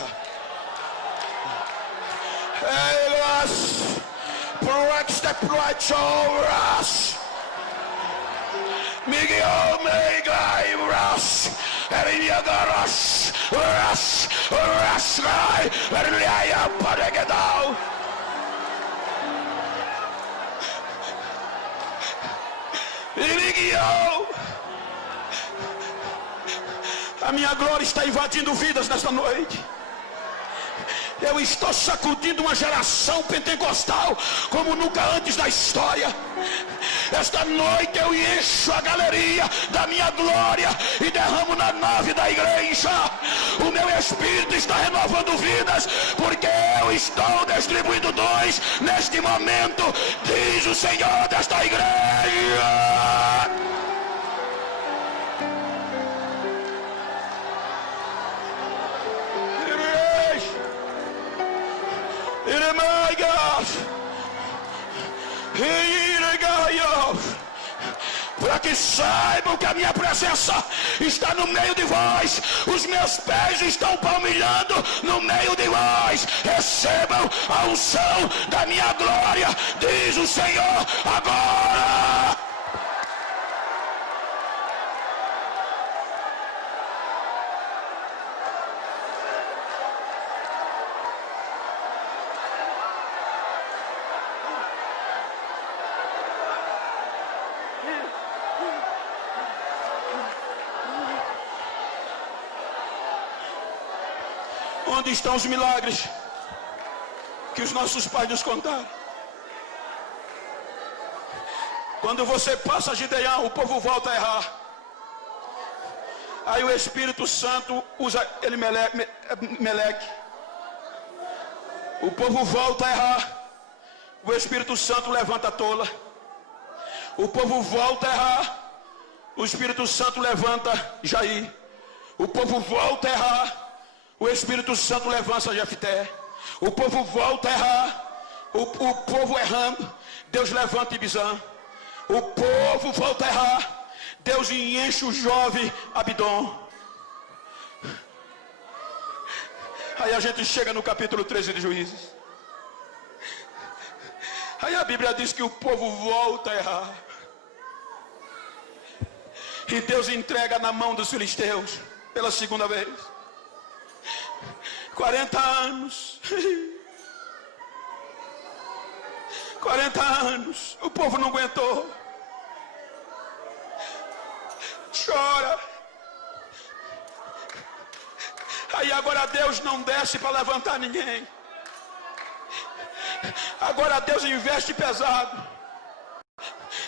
Elas proeste ploichouras, Miguel meigai ras, eriagaras ras rasgai, eriaia paregedal. A minha glória está invadindo vidas nesta noite. Eu estou sacudindo uma geração pentecostal como nunca antes da história. Esta noite eu encho a galeria da minha glória e derramo na nave da igreja. O meu espírito está renovando vidas, porque eu estou distribuindo dons neste momento, diz o Senhor desta igreja. Para que saibam que a minha presença está no meio de vós, os meus pés estão palmilhando no meio de vós. Recebam a unção da minha glória, diz o Senhor agora. Onde estão os milagres que os nossos pais nos contaram? Quando você passa Gideão, o povo volta a errar. Aí o Espírito Santo usa Meleque. O povo volta a errar. O Espírito Santo levanta a tola. O povo volta a errar. O Espírito Santo levanta Jair. O povo volta a errar. O Espírito Santo levanta Jefté. O povo volta a errar. O povo errando, Deus levanta Ibizã. O povo volta a errar, Deus enche o jovem Abidom. Aí a gente chega no capítulo 13 de Juízes. Aí a Bíblia diz que o povo volta a errar. E Deus entrega na mão dos filisteus pela segunda vez. 40 anos. 40 anos. O povo não aguentou. Chora. Aí agora Deus não desce para levantar ninguém. Agora Deus investe pesado.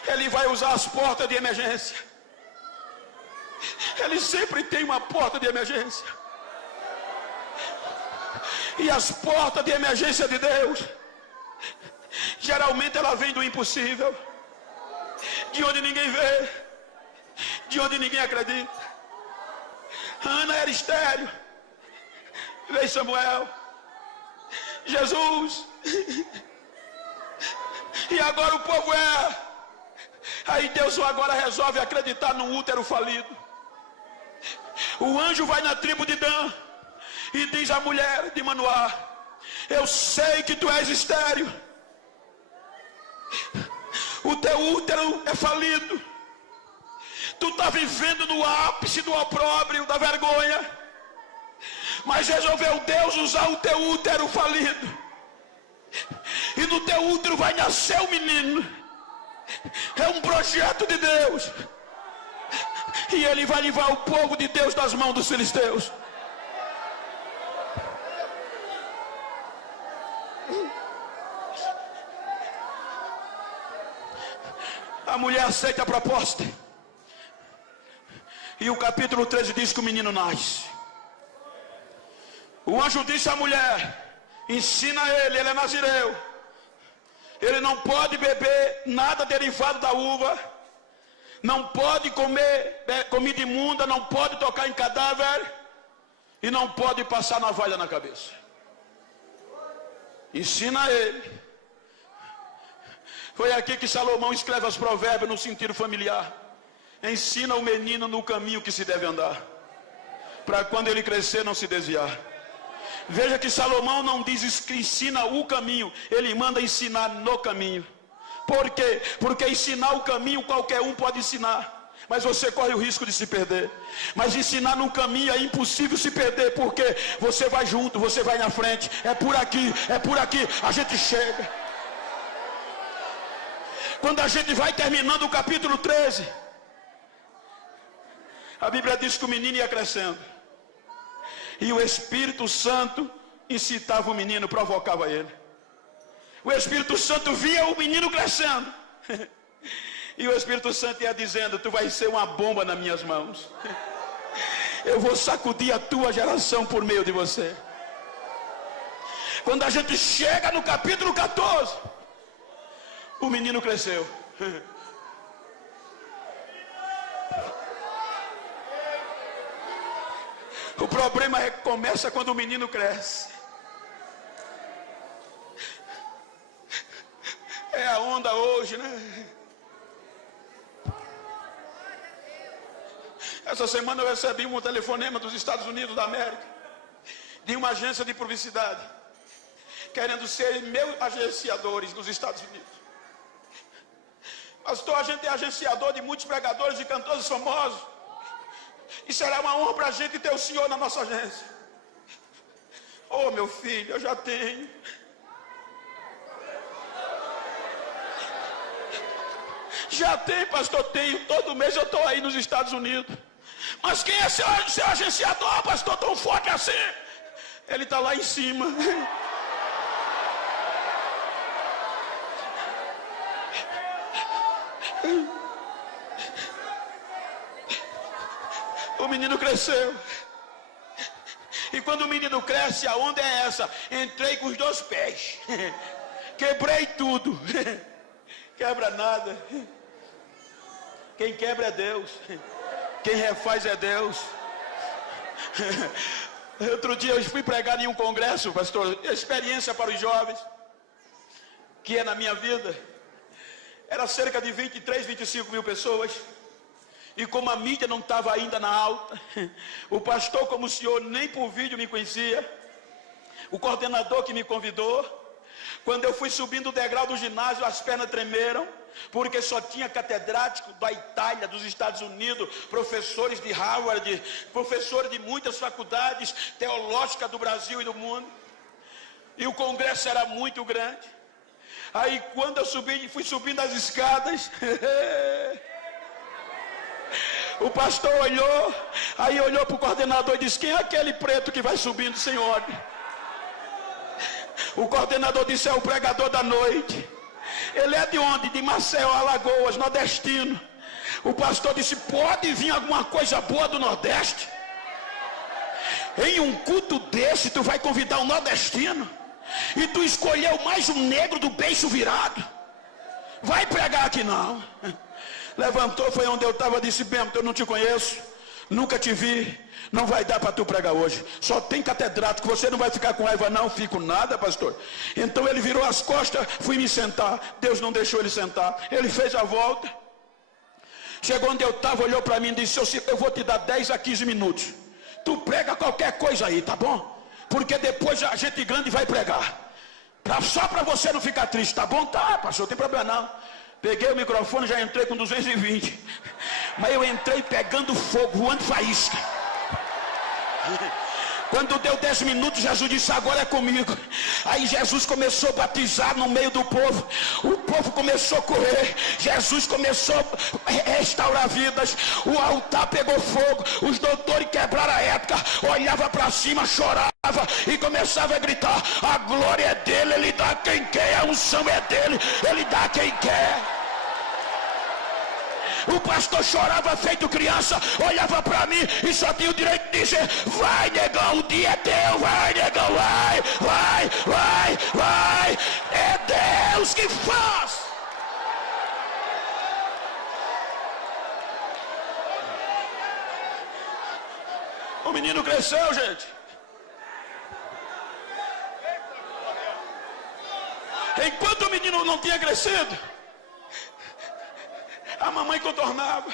Ele vai usar as portas de emergência. Ele sempre tem uma porta de emergência. E as portas de emergência de Deus, geralmente ela vem do impossível, de onde ninguém vê, de onde ninguém acredita. Ana era estéril, veio Samuel, Jesus, e agora o povo é. Aí Deus agora resolve acreditar num útero falido. O anjo vai na tribo de Dan e diz à mulher de Manoá: eu sei que tu és estéril, o teu útero é falido, tu está vivendo no ápice do opróbrio, da vergonha, mas resolveu Deus usar o teu útero falido, e no teu útero vai nascer um menino. É um projeto de Deus, e ele vai livrar o povo de Deus das mãos dos filisteus. A mulher aceita a proposta, e o capítulo 13 diz que o menino nasce. O anjo disse à mulher: ensina ele é nazireu, ele não pode beber nada derivado da uva, não pode comer comida imunda, não pode tocar em cadáver, e não pode passar navalha na cabeça. Ensina ele. Foi aqui que Salomão escreve os provérbios no sentido familiar. Ensina o menino no caminho que se deve andar, para quando ele crescer não se desviar. Veja que Salomão não diz que ensina o caminho, ele manda ensinar no caminho. Por quê? Porque ensinar o caminho qualquer um pode ensinar, mas você corre o risco de se perder. Mas ensinar no caminho é impossível se perder, porque você vai junto, você vai na frente. É por aqui, a gente chega. Quando a gente vai terminando o capítulo 13, a Bíblia diz que o menino ia crescendo, e o Espírito Santo incitava o menino, provocava ele. O Espírito Santo via o menino crescendo, e o Espírito Santo ia dizendo: tu vai ser uma bomba nas minhas mãos, eu vou sacudir a tua geração por meio de você. Quando a gente chega no capítulo 14, o menino cresceu. O problema começa quando o menino cresce. É a onda hoje, né? Essa semana eu recebi um telefonema dos Estados Unidos da América, de uma agência de publicidade, querendo ser meus agenciadores nos Estados Unidos. Pastor, a gente é agenciador de muitos pregadores e cantores famosos, e será uma honra para a gente ter o senhor na nossa agência. Oh, meu filho, eu já tenho. Já tem, pastor, tenho. Todo mês eu estou aí nos Estados Unidos. Mas quem é seu agenciador, pastor, tão forte assim? Ele está lá em cima. O menino cresceu. E quando o menino cresce, a onda é essa: entrei com os 2 pés, quebrei tudo. Quebra nada. Quem quebra é Deus, quem refaz é Deus. Outro dia eu fui pregar em um congresso, pastor, experiência para os jovens, que é na minha vida. Era cerca de 23, 25 mil pessoas. E como a mídia não estava ainda na alta, o pastor, como o senhor, nem por vídeo me conhecia, o coordenador que me convidou, quando eu fui subindo o degrau do ginásio, as pernas tremeram, porque só tinha catedrático da Itália, dos Estados Unidos, professores de Harvard, professores de muitas faculdades teológicas do Brasil e do mundo, e o congresso era muito grande. Aí quando eu fui subindo as escadas, o pastor olhou, aí olhou para o coordenador e disse: quem é aquele preto que vai subindo sem ordem? O coordenador disse: é o pregador da noite. Ele é de onde? De Maceió, Alagoas, nordestino. O pastor disse: pode vir alguma coisa boa do Nordeste? Em um culto desse, tu vai convidar um nordestino e tu escolheu mais um negro do beiço virado. Vai pregar aqui não. Levantou, foi onde eu estava, disse: Bento, eu não te conheço, nunca te vi, não vai dar para tu pregar hoje. Só tem catedrático, você não vai ficar com raiva não. Fico nada, pastor. Então ele virou as costas, fui me sentar. Deus não deixou ele sentar. Ele fez a volta. Chegou onde eu estava, olhou para mim e disse: eu vou te dar 10 a 15 minutos. Tu prega qualquer coisa aí, tá bom? Porque depois a gente grande vai pregar. Só para você não ficar triste, tá bom? Tá, pastor, não tem problema não. Peguei o microfone, já entrei com 220. Mas eu entrei pegando fogo, voando faísca. Quando deu 10 minutos, Jesus disse: agora é comigo. Aí Jesus começou a batizar no meio do povo. O povo começou a correr. Jesus começou a restaurar vidas. O altar pegou fogo. Os doutores quebraram a época. Olhava para cima, chorava e começava a gritar: a glória é dele, ele dá quem quer, a unção é dele, ele dá quem quer. O pastor chorava feito criança, olhava para mim e só tinha o direito de dizer: vai, negão, o dia é teu, vai, negão, vai, vai, vai, vai. É Deus que faz. O menino cresceu, gente. Enquanto o menino não tinha crescido, a mamãe contornava: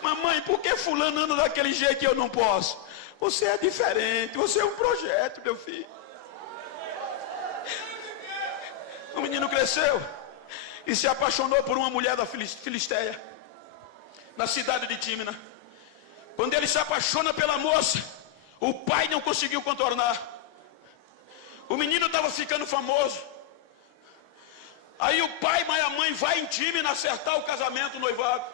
mamãe, por que fulano anda daquele jeito que eu não posso? Você é diferente, você é um projeto, meu filho. O menino cresceu e se apaixonou por uma mulher da Filisteia, na cidade de Tímina. Quando ele se apaixona pela moça, o pai não conseguiu contornar. O menino estava ficando famoso. Aí o pai e a mãe vai em Tímina acertar o casamento, o noivado.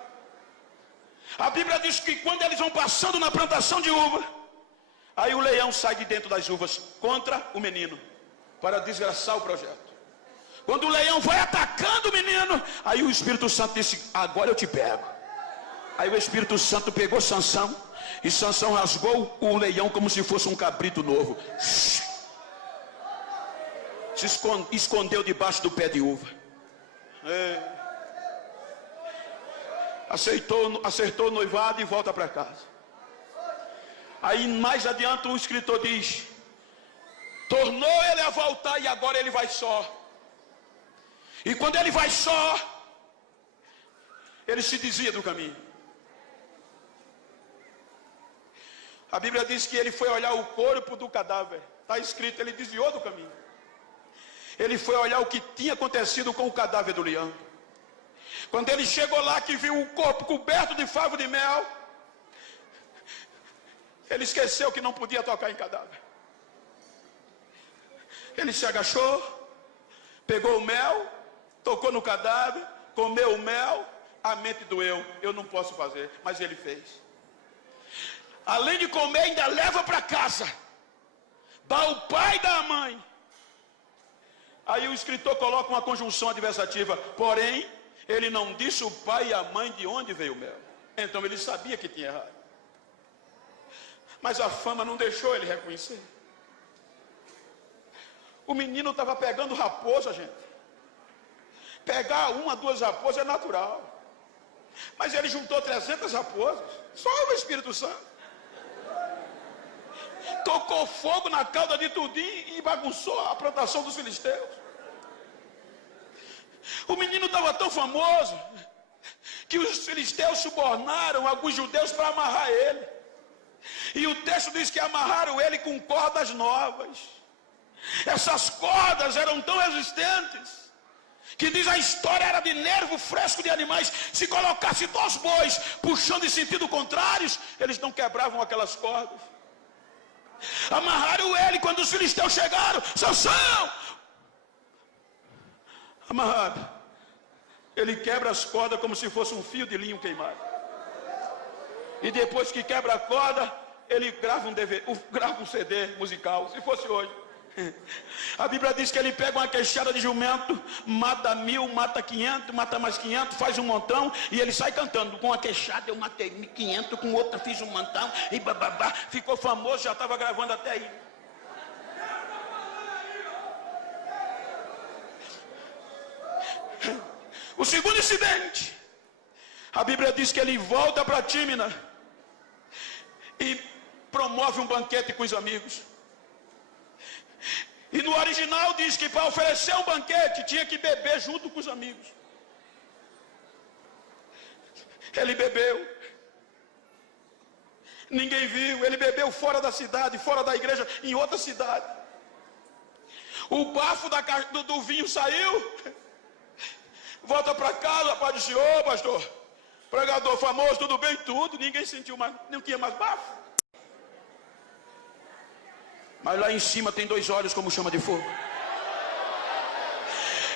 A Bíblia diz que quando eles vão passando na plantação de uva, aí o leão sai de dentro das uvas contra o menino, para desgraçar o projeto. Quando o leão vai atacando o menino, aí o Espírito Santo disse: agora eu te pego. Aí o Espírito Santo pegou Sansão, e Sansão rasgou o leão como se fosse um cabrito novo. Se escondeu debaixo do pé de uva. Acertou o noivado e volta para casa. Aí mais adiante o escritor diz: tornou ele a voltar e agora ele vai só. E quando ele vai só, ele se desvia do caminho. A Bíblia diz que ele foi olhar o corpo do cadáver. Está escrito, ele desviou do caminho. Ele foi olhar o que tinha acontecido com o cadáver do leão. Quando ele chegou lá, que viu o corpo coberto de favo de mel, ele esqueceu que não podia tocar em cadáver. Ele se agachou, pegou o mel, tocou no cadáver, comeu o mel, a mente doeu. Eu não posso fazer, mas ele fez. Além de comer, ainda leva para casa, dá o pai e dá a mãe. Aí o escritor coloca uma conjunção adversativa: porém, ele não disse o pai e a mãe de onde veio o mel. Então ele sabia que tinha errado. Mas a fama não deixou ele reconhecer. O menino estava pegando raposa, gente. Pegar uma, duas raposas é natural. Mas ele juntou 300 raposas. Só o Espírito Santo. Tocou fogo na cauda de tudinho e bagunçou a plantação dos filisteus. O menino estava tão famoso que os filisteus subornaram alguns judeus para amarrar ele. E o texto diz que amarraram ele com cordas novas. Essas cordas eram tão resistentes que diz a história era de nervo fresco de animais. Se colocasse 2 bois puxando em sentido contrários, eles não quebravam aquelas cordas. Amarraram ele. Quando os filisteus chegaram: Sansão! Amarrado. Ele quebra as cordas como se fosse um fio de linho queimado. E depois que quebra a corda, ele grava grava um CD musical. Se fosse hoje, A Bíblia diz que ele pega uma queixada de jumento, mata 1000, mata 500, mata mais 500, faz um montão, e ele sai cantando. Com a queixada eu matei 500, com outra fiz um montão, e bababá, ficou famoso, já estava gravando até aí. O segundo incidente, a Bíblia diz que ele volta para Tímina e promove um banquete com os amigos. E no original diz que para oferecer um banquete tinha que beber junto com os amigos. Ele bebeu, ninguém viu. Ele bebeu fora da cidade, fora da igreja, em outra cidade. O bafo do vinho saiu. Volta para casa, pai disse: ô pastor, pregador famoso, tudo bem? Tudo. Ninguém sentiu mais, não tinha mais bafo. Mas lá em cima tem 2 olhos como chama de fogo.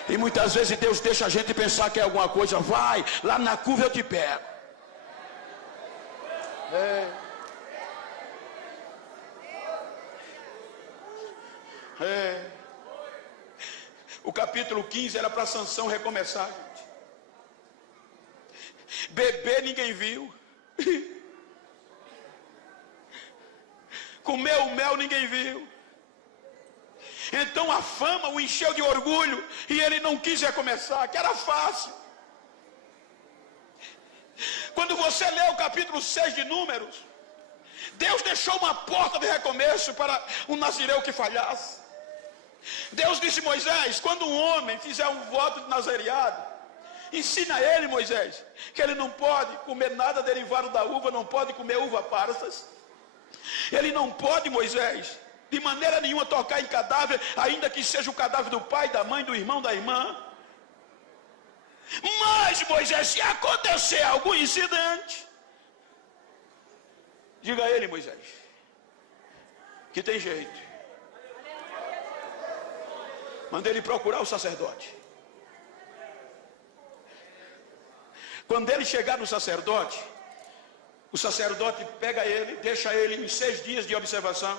E muitas vezes Deus deixa a gente pensar que é alguma coisa. Vai, lá na curva eu te pego. O capítulo 15 era para Sansão recomeçar, gente. Beber ninguém viu. Comeu o mel ninguém viu. Então a fama o encheu de orgulho e ele não quis recomeçar, que era fácil. Quando você lê o capítulo 6 de Números, Deus deixou uma porta de recomeço para um nazireu que falhasse. Deus disse a Moisés: quando um homem fizer um voto de nazereado, ensina a ele, Moisés, que ele não pode comer nada derivado da uva, não pode comer uva passas. Ele não pode, Moisés, de maneira nenhuma tocar em cadáver, ainda que seja o cadáver do pai, da mãe, do irmão, da irmã. Mas, Moisés, se acontecer algum incidente, diga a ele, Moisés, que tem jeito. Manda ele procurar o sacerdote. Quando ele chegar no sacerdote, o sacerdote pega ele, deixa ele em 6 dias de observação.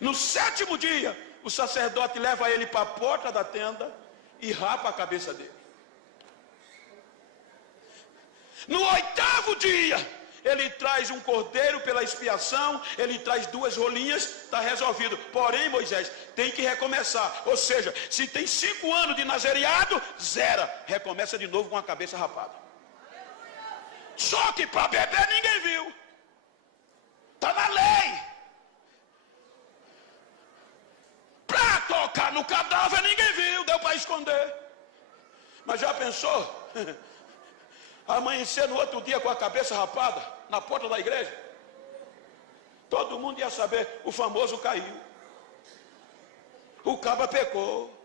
No 7º dia, o sacerdote leva ele para a porta da tenda e rapa a cabeça dele. No 8º dia, ele traz um cordeiro pela expiação, ele traz 2 rolinhas, está resolvido. Porém, Moisés, tem que recomeçar. Ou seja, se tem 5 anos de nazereado, zera, recomeça de novo com a cabeça rapada. Só que para beber ninguém viu. Está na lei. Para tocar no cadáver ninguém viu, deu para esconder. Mas já pensou? Amanhecer no outro dia com a cabeça rapada na porta da igreja? Todo mundo ia saber, o famoso caiu. O caba pecou.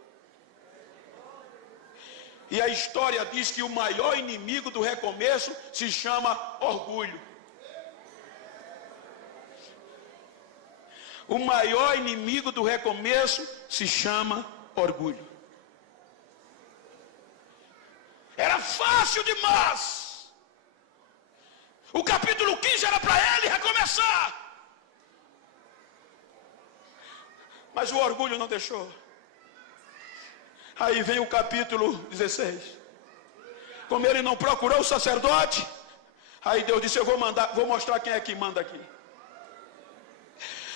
E a história diz que o maior inimigo do recomeço se chama orgulho. O maior inimigo do recomeço se chama orgulho. Era fácil demais. O capítulo 15 era para ele recomeçar. Mas o orgulho não deixou. Aí vem o capítulo 16. Como ele não procurou o sacerdote, aí Deus disse: eu vou mostrar quem é que manda aqui.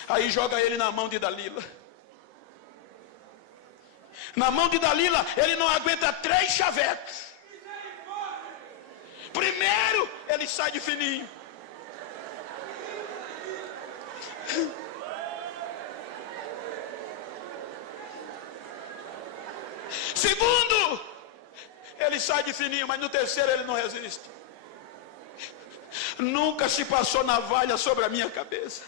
Aí joga ele na mão de Dalila. Na mão de Dalila, ele não aguenta 3 chavecos. Primeiro, ele sai de fininho. Segundo, ele sai de fininho, mas no terceiro ele não resiste. Nunca se passou navalha sobre a minha cabeça.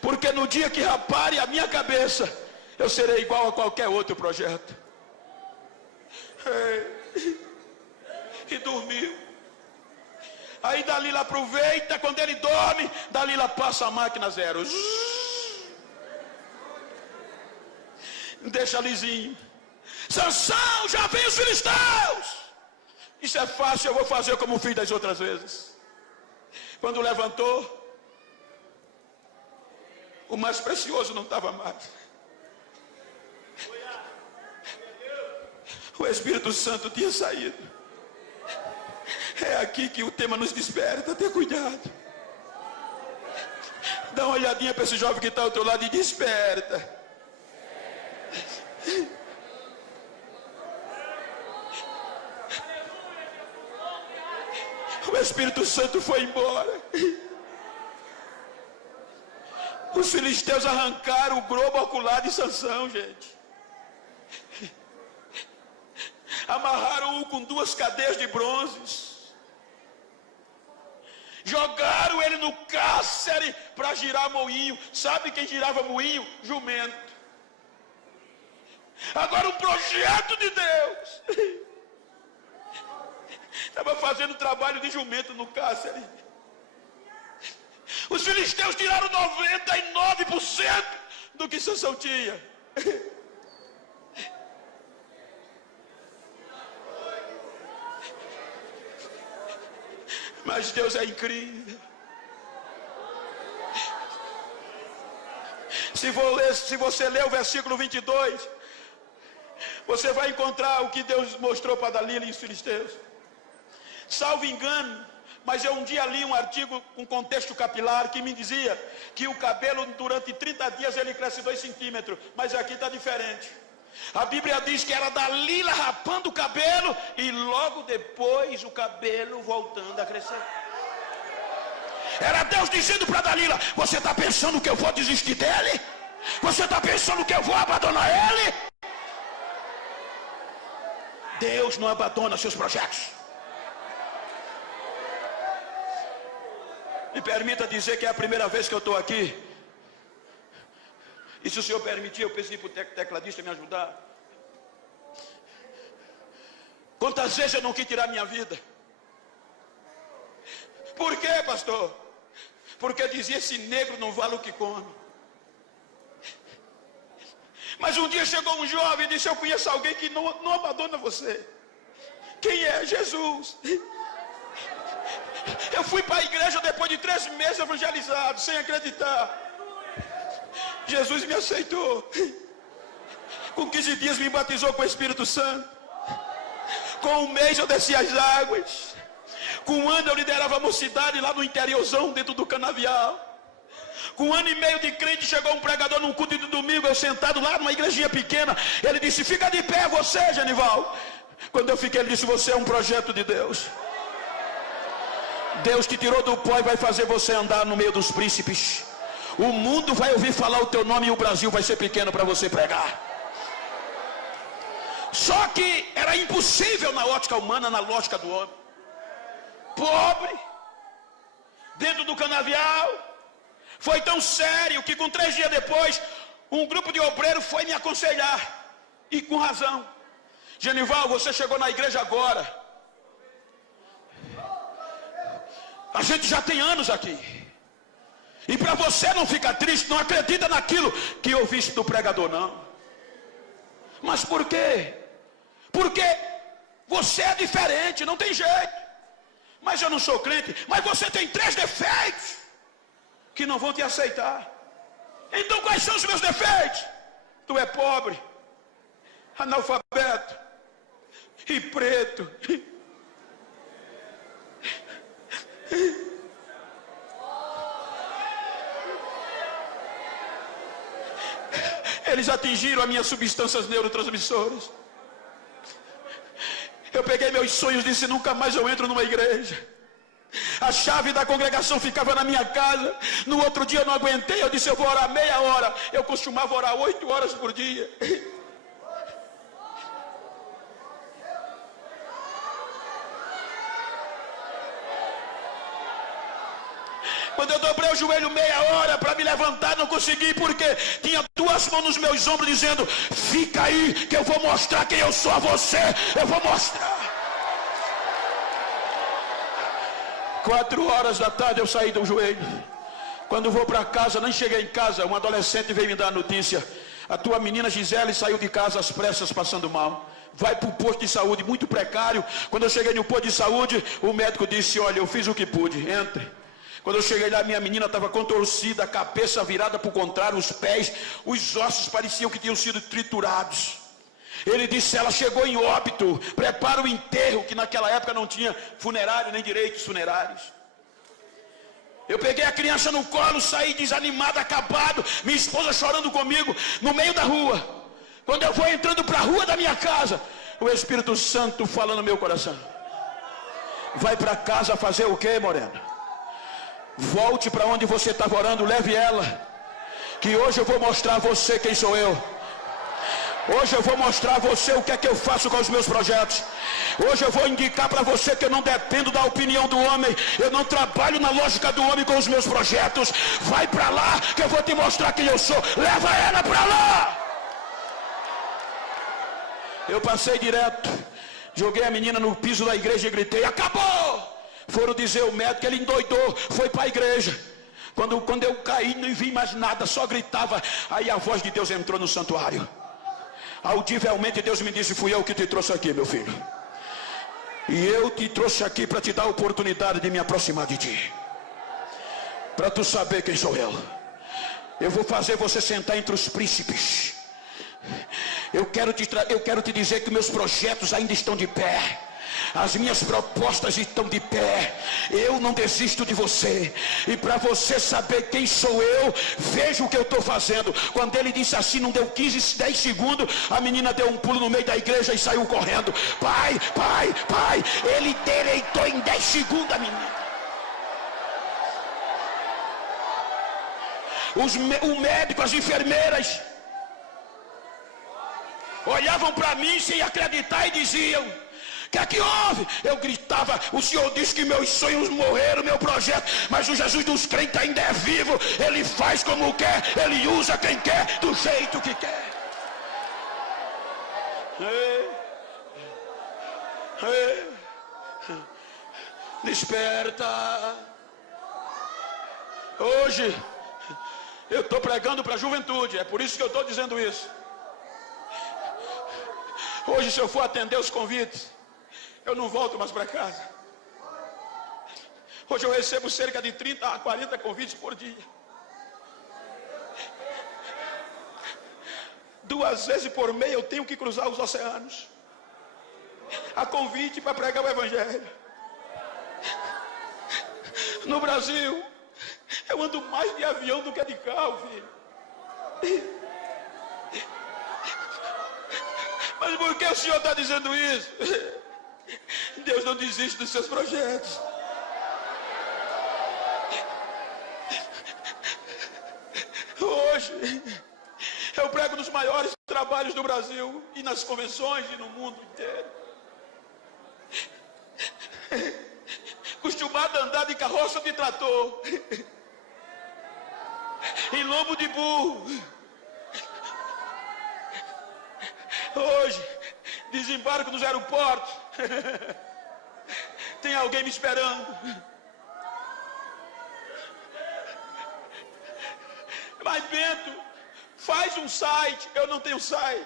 Porque no dia que raparem a minha cabeça, eu serei igual a qualquer outro projeto. E dormiu. Aí Dalila aproveita, quando ele dorme, Dalila passa a máquina 0. Deixa lisinho. Sansão, já vem os filisteus. Isso é fácil, eu vou fazer como fiz das outras vezes. Quando levantou, o mais precioso não estava mais. O Espírito Santo tinha saído. É aqui que o tema nos desperta. Ter cuidado. Dá uma olhadinha para esse jovem que está ao teu lado e desperta. O Espírito Santo foi embora. Os filisteus arrancaram o globo ocular de Sansão, gente. Amarraram-o com 2 cadeias de bronze. Jogaram ele no cárcere para girar moinho. Sabe quem girava moinho? Jumento. Agora um projeto de Deus. Estava fazendo trabalho de jumento no cárcere. Os filisteus tiraram 99% do que Sansão tinha. Mas Deus é incrível. Se você ler o versículo 22, você vai encontrar o que Deus mostrou para Dalila e os filisteus. Salvo engano, mas eu um dia li um artigo com contexto capilar que me dizia que o cabelo durante 30 dias ele cresce 2 centímetros, mas aqui está diferente. A Bíblia diz que era Dalila rapando o cabelo e logo depois o cabelo voltando a crescer. Era Deus dizendo para Dalila: você está pensando que eu vou desistir dele? Você está pensando que eu vou abandonar ele? Deus não abandona seus projetos. Me permita dizer que é a primeira vez que eu estou aqui. E se o senhor permitir, eu pedi para o tecladista me ajudar. Quantas vezes eu não quis tirar minha vida? Por quê, pastor? Porque dizia: esse negro não vale o que come. Mas um dia chegou um jovem e disse: eu conheço alguém que não abandona você. Quem é? Jesus. Eu fui para a igreja depois de 3 meses evangelizado, sem acreditar. Jesus me aceitou. Com 15 dias me batizou com o Espírito Santo. Com 1 mês eu desci as águas. Com 1 ano eu liderava a mocidade lá no interiorzão, dentro do canavial. Com 1 ano e meio de crente, chegou um pregador num culto de domingo, eu sentado lá numa igrejinha pequena. Ele disse: fica de pé você, Genival. Quando eu fiquei, ele disse: você é um projeto de Deus. Deus te tirou do pó e vai fazer você andar no meio dos príncipes. O mundo vai ouvir falar o teu nome e o Brasil vai ser pequeno para você pregar. Só que era impossível na ótica humana, na lógica do homem. Pobre, dentro do canavial. Foi tão sério que com 3 dias depois, um grupo de obreiros foi me aconselhar. E com razão. Genival, você chegou na igreja agora. A gente já tem anos aqui. E para você não ficar triste, não acredita naquilo que ouviste do pregador, não. Mas por quê? Porque você é diferente, não tem jeito. Mas eu não sou crente. Mas você tem 3 defeitos que não vão te aceitar. Então quais são os meus defeitos? Tu é pobre, analfabeto e preto. Eles atingiram as minhas substâncias neurotransmissoras. Eu peguei meus sonhos e disse: nunca mais eu entro numa igreja. A chave da congregação ficava na minha casa. No outro dia eu não aguentei, eu disse: eu vou orar meia hora. Eu costumava orar 8 horas por dia. Quando eu dobrei o joelho meia hora para me levantar, não consegui, porque tinha 2 mãos nos meus ombros dizendo: fica aí que eu vou mostrar quem eu sou a você. Eu vou mostrar. 4 horas da tarde eu saí do joelho. Quando vou para casa, nem cheguei em casa, um adolescente veio me dar a notícia: a tua menina Gisele saiu de casa às pressas passando mal. Vai para o posto de saúde, muito precário. Quando eu cheguei no posto de saúde, o médico disse: olha, eu fiz o que pude, entre. Quando eu cheguei lá, minha menina estava contorcida, a cabeça virada para o contrário, os pés, os ossos pareciam que tinham sido triturados. Ele disse: ela chegou em óbito, prepara o enterro, que naquela época não tinha funerário nem direitos funerários. Eu peguei a criança no colo, saí desanimado, acabado, minha esposa chorando comigo, no meio da rua. Quando eu vou entrando para a rua da minha casa, o Espírito Santo fala no meu coração: vai para casa fazer o que, Morena? Volte para onde você estava orando, leve ela, que hoje eu vou mostrar a você quem sou eu. Hoje eu vou mostrar a você o que é que eu faço com os meus projetos. Hoje eu vou indicar para você que eu não dependo da opinião do homem. Eu não trabalho na lógica do homem com os meus projetos. Vai para lá que eu vou te mostrar quem eu sou. Leva ela para lá. Eu passei direto, joguei a menina no piso da igreja e gritei: acabou! Foram dizer o médico, ele endoidou, foi para a igreja. Quando eu caí, não vi mais nada, só gritava. Aí a voz de Deus entrou no santuário. Audivelmente Deus me disse: fui eu que te trouxe aqui, meu filho. E eu te trouxe aqui para te dar a oportunidade de me aproximar de ti, para tu saber quem sou eu. Eu vou fazer você sentar entre os príncipes. Eu quero te dizer que meus projetos ainda estão de pé. As minhas propostas estão de pé. Eu não desisto de você. E para você saber quem sou eu, veja o que eu estou fazendo. Quando ele disse assim, não deu 15, 10 segundos, a menina deu um pulo no meio da igreja e saiu correndo. Pai, pai, pai. Ele deleitou em 10 segundos a menina. O médico, as enfermeiras olhavam para mim sem acreditar e diziam: o que é que houve? Eu gritava: o Senhor disse que meus sonhos morreram, meu projeto, mas o Jesus dos crentes ainda é vivo. Ele faz como quer, ele usa quem quer, do jeito que quer. Desperta. Hoje eu estou pregando para a juventude, é por isso que eu estou dizendo isso. Hoje, se eu for atender os convites, eu não volto mais para casa. Hoje eu recebo cerca de 30 a 40 convites por dia. 2 vezes por mês eu tenho que cruzar os oceanos a convite para pregar o Evangelho. No Brasil, eu ando mais de avião do que de carro, filho. Mas por que o Senhor está dizendo isso? Deus não desiste dos seus projetos. Hoje eu prego nos maiores trabalhos do Brasil e nas convenções e no mundo inteiro. Acostumado a andar de carroça de trator, em lombo de burro. Hoje, desembarco nos aeroportos. Tem alguém me esperando. Mas Bento, faz um site. Eu não tenho site.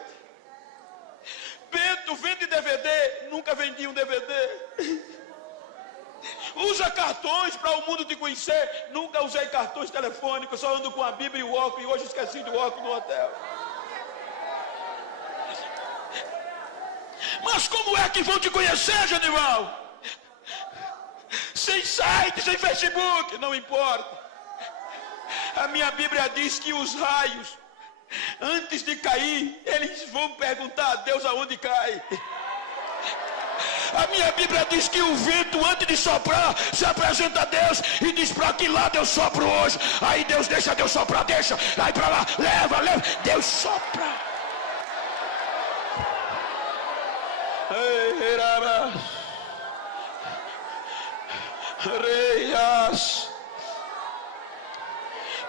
Bento, vende DVD. Nunca vendi um DVD. Usa cartões para o mundo te conhecer. Nunca usei cartões telefônicos. Só ando com a Bíblia e o óculos. E hoje esqueci do óculos no hotel. Mas como é que vão te conhecer, Genival? Sem site, sem Facebook, não importa. A minha Bíblia diz que os raios, antes de cair, eles vão perguntar a Deus aonde cai. A minha Bíblia diz que o vento, antes de soprar, se apresenta a Deus e diz: para que lado eu sopro hoje? Aí Deus deixa Deus soprar, deixa. Aí para lá, leva. Deus sopra.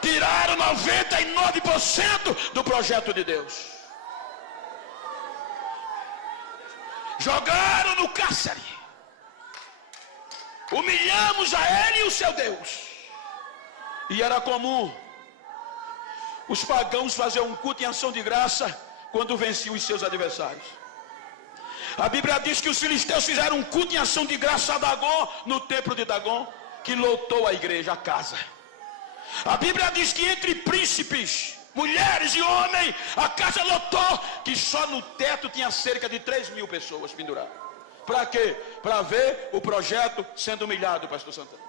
Tiraram 99% do projeto de Deus. Jogaram no cárcere. Humilhamos a ele e o seu Deus. E era comum os pagãos fazer um culto em ação de graça quando venciam os seus adversários. A Bíblia diz que os filisteus fizeram um culto em ação de graça a Dagon, no templo de Dagon. que lotou a igreja, a casa. A Bíblia diz que entre príncipes, mulheres e homens, a casa lotou, que só no teto tinha cerca de 3.000 pessoas penduradas. Para quê? Para ver o projeto sendo humilhado, pastor Santana.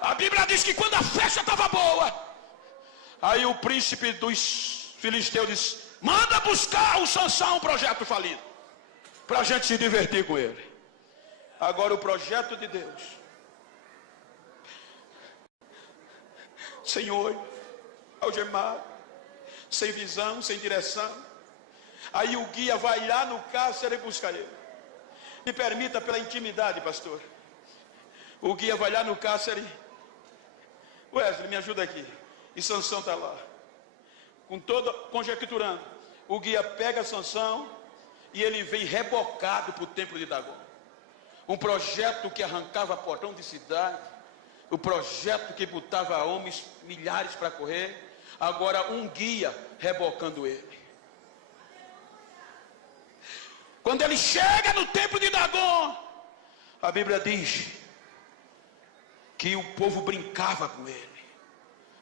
A Bíblia diz que quando a festa estava boa, aí o príncipe dos filisteus disse: manda buscar o Sansão, um projeto falido, para a gente se divertir com ele. Agora o projeto de Deus, Senhor, algemado, sem visão, sem direção. Aí o guia vai lá no cárcere buscar ele. Me permita, pela intimidade, pastor. O guia vai lá no cárcere. Wesley, me ajuda aqui. E Sansão está lá, conjecturando. O guia pega Sansão e ele vem rebocado para o templo de Dagon. Um projeto que arrancava portão de cidade, o projeto que botava homens, milhares para correr. Agora um guia rebocando ele. Quando ele chega no templo de Dagon, a Bíblia diz que o povo brincava com ele.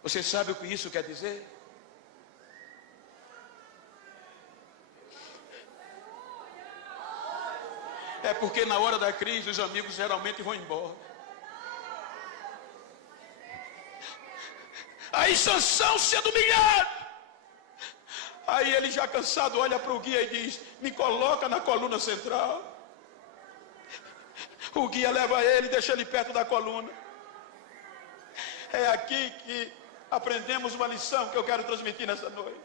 Você sabe o que isso quer dizer? É porque na hora da crise os amigos geralmente vão embora. Aí Sansão sendo humilhado. Aí ele já cansado olha para o guia e diz: me coloca na coluna central. O guia leva ele, deixa ele perto da coluna. É aqui que aprendemos uma lição que eu quero transmitir nessa noite.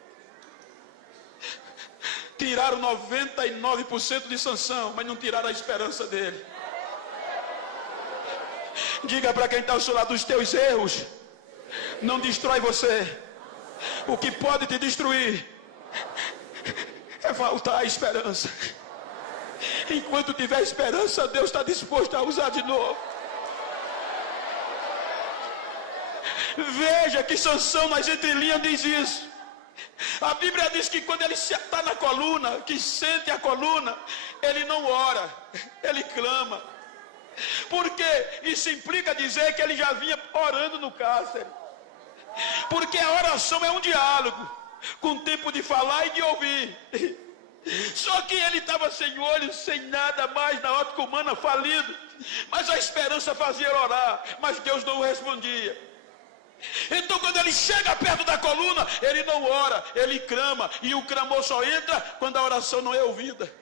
Tiraram 99% de Sansão, mas não tiraram a esperança dele. Diga para quem está ao seu lado: os teus erros não destrói você. O que pode te destruir é faltar a esperança. Enquanto tiver esperança, Deus está disposto a usar de novo. Veja que Sansão nas entrelinhas diz isso. A Bíblia diz que quando ele está na coluna, que sente a coluna, ele não ora, ele clama. Porque isso implica dizer que ele já vinha orando no cárcere. Porque a oração é um diálogo, com tempo de falar e de ouvir. Só que ele estava sem olhos, sem nada mais, na ótica humana, falido. Mas a esperança fazia ele orar, mas Deus não o respondia. Então quando ele chega perto da coluna, ele não ora, ele clama. E o clamor só entra quando a oração não é ouvida.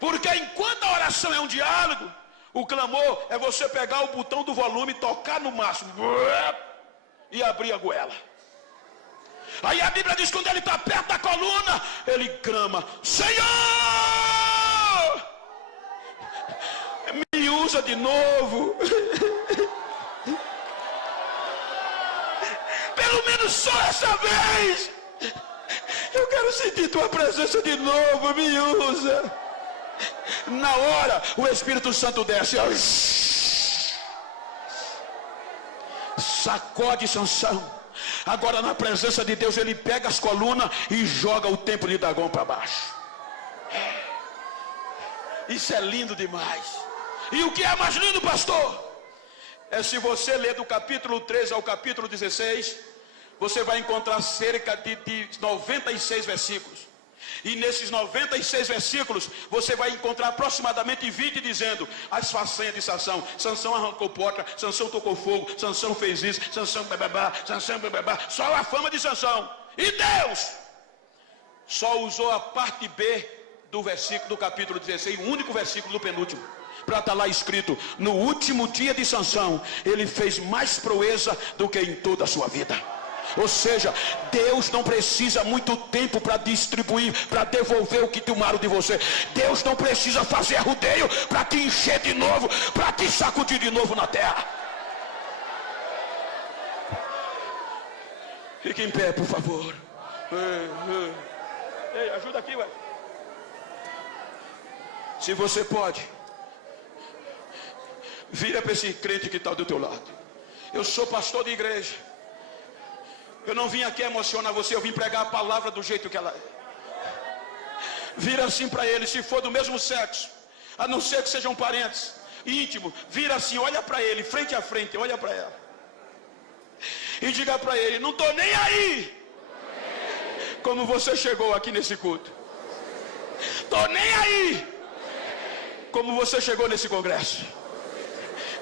Porque enquanto a oração é um diálogo, o clamor é você pegar o botão do volume, tocar no máximo e abrir a goela. Aí a Bíblia diz que quando ele está perto da coluna, ele clama: Senhor, me usa de novo. Pelo menos só essa vez. Eu quero sentir tua presença de novo, me usa. Na hora, o Espírito Santo desce, sacode Sansão. Agora na presença de Deus ele pega as colunas e joga o templo de Dagon para baixo. Isso é lindo demais. E o que é mais lindo, pastor? É se você ler do capítulo 13 ao capítulo 16, você vai encontrar cerca de 96 versículos. E nesses 96 versículos, você vai encontrar aproximadamente 20 dizendo as façanhas de Sansão. Sansão arrancou porta, Sansão tocou fogo, Sansão fez isso, Sansão bababá, Sansão bababá. Só a fama de Sansão. E Deus só usou a parte B do versículo do capítulo 16, o único versículo do penúltimo, para estar lá escrito: no último dia de Sansão, ele fez mais proeza do que em toda a sua vida. Ou seja, Deus não precisa muito tempo para distribuir, para devolver o que tomaram de você. Deus não precisa fazer rodeio para te encher de novo, para te sacudir de novo na terra. Fique em pé, por favor. Ei, ajuda aqui, ué. Se você pode, vira para esse crente que está do teu lado. Eu sou pastor de igreja. Eu não vim aqui emocionar você, eu vim pregar a palavra do jeito que ela é. Vira assim para ele, se for do mesmo sexo, a não ser que sejam parentes, íntimo, vira assim, olha para ele, frente a frente, olha para ela. E diga para ele, não estou nem aí como você chegou aqui nesse culto. Estou nem aí como você chegou nesse congresso.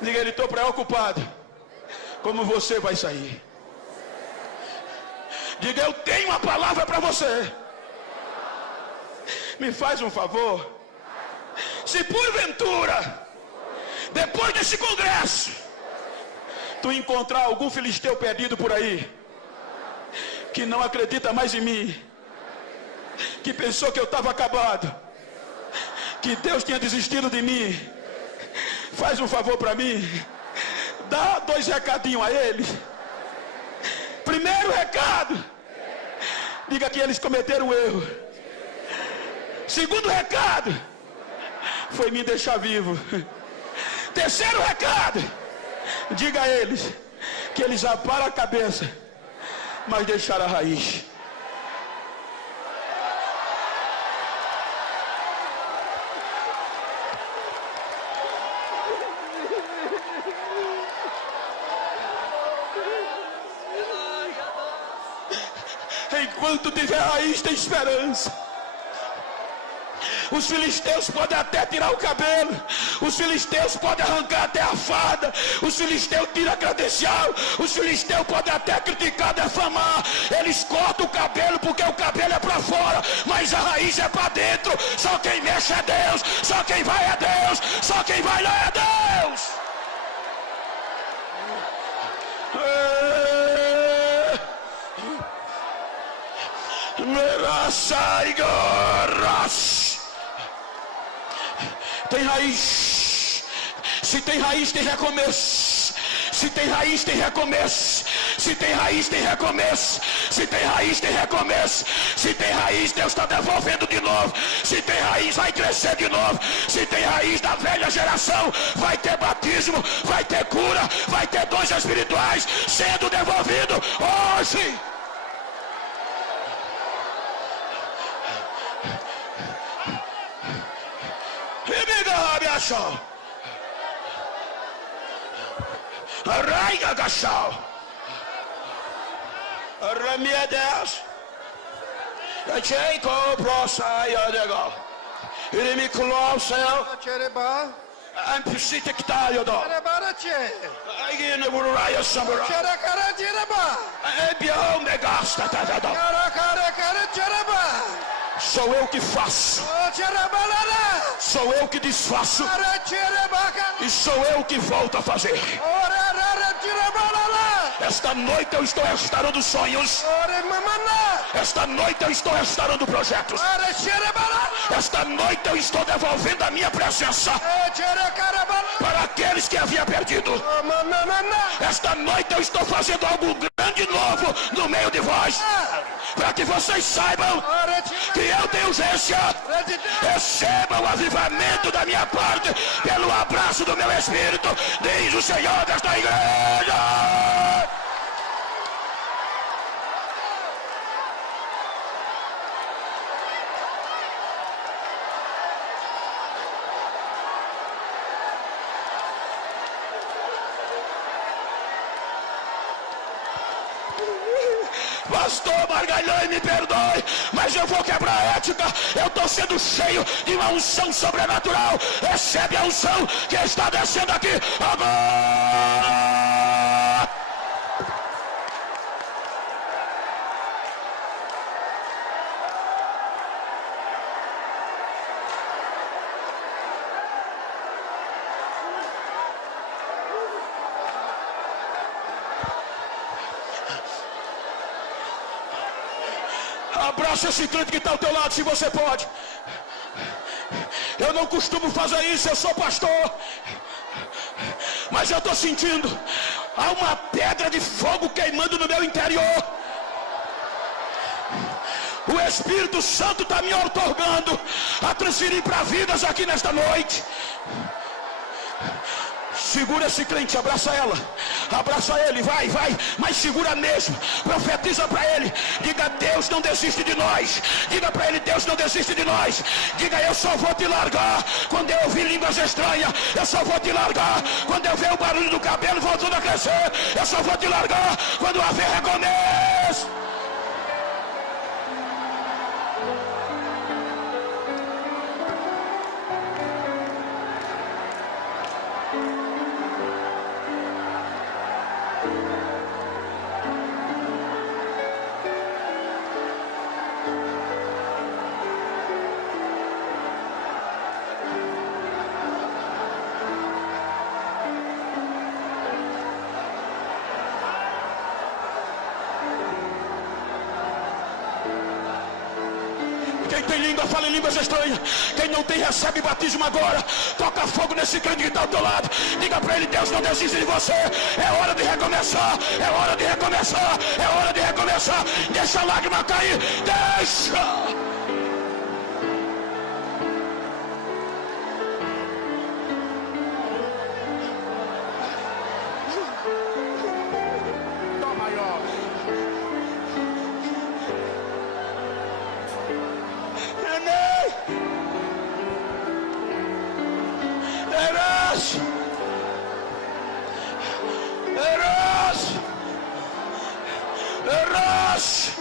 Diga ele, estou preocupado como você vai sair. Diga, eu tenho uma palavra para você. Me faz um favor. Se porventura, depois desse congresso, tu encontrar algum filisteu perdido por aí, que não acredita mais em mim, que pensou que eu estava acabado, que Deus tinha desistido de mim, faz um favor para mim, dá 2 recadinhos a eles. Primeiro recado, diga que eles cometeram um erro. Segundo recado, foi me deixar vivo. Terceiro recado, diga a eles que eles aparam a cabeça, mas deixaram a raiz. Enquanto tiver raiz, tem esperança. Os filisteus podem até tirar o cabelo, os filisteus podem arrancar até a farda, os filisteus tiram a credencial, os filisteus podem até criticar, defamar, eles cortam o cabelo porque o cabelo é para fora, mas a raiz é para dentro. Só quem mexe é Deus, só quem vai é Deus, só quem vai lá é Deus. Tem raiz. Se tem raiz, tem recomeço. Se tem raiz, tem recomeço. Se tem raiz, tem recomeço. Se tem raiz, tem recomeço. Se tem raiz, Deus está devolvendo de novo. Se tem raiz, vai crescer de novo. Se tem raiz da velha geração, vai ter batismo, vai ter cura, vai ter dons espirituais sendo devolvido hoje. Arraiga gachal. Arramia Deus. Achei com prosaia legal. Ele me colossou. Ampsite que tá eu dou. Aí no buraia sambra. É bião me gasta tá dando. Sou eu que faço. Sou eu que desfaço. E sou eu que volto a fazer. Esta noite eu estou restaurando sonhos. Esta noite eu estou restaurando projetos. Esta noite eu estou devolvendo a minha presença para aqueles que havia perdido. Esta noite eu estou fazendo algo grande novo no meio de vós, para que vocês saibam que eu tenho urgência. Recebam o avivamento da minha parte pelo abraço do meu Espírito, diz o Senhor desta igreja. Pastor Margalhães, me perdoe, mas eu vou quebrar a ética. Eu estou sendo cheio de uma unção sobrenatural. Recebe a unção que está descendo aqui agora. Abraça esse crente que está ao teu lado, se você pode. Eu não costumo fazer isso, eu sou pastor, mas eu estou sentindo há uma pedra de fogo queimando no meu interior. O Espírito Santo está me outorgando a transferir para vidas aqui nesta noite. Segura esse crente, abraça ela. Abraça ele, vai, mas segura mesmo. Profetiza para ele. Diga: Deus não desiste de nós. Diga para ele: Deus não desiste de nós. Diga: eu só vou te largar quando eu ouvir línguas estranhas. Eu só vou te largar quando eu ver o barulho do cabelo voltando a crescer. Eu só vou te largar quando haver recomeço. Quem tem língua, fala em línguas estranhas. Quem não tem, recebe batismo agora. Toca fogo nesse crente que está ao teu lado. Diga para ele: Deus não desiste de você. É hora de recomeçar. É hora de recomeçar. É hora de recomeçar. Deixa a lágrima cair. Deixa. Eras.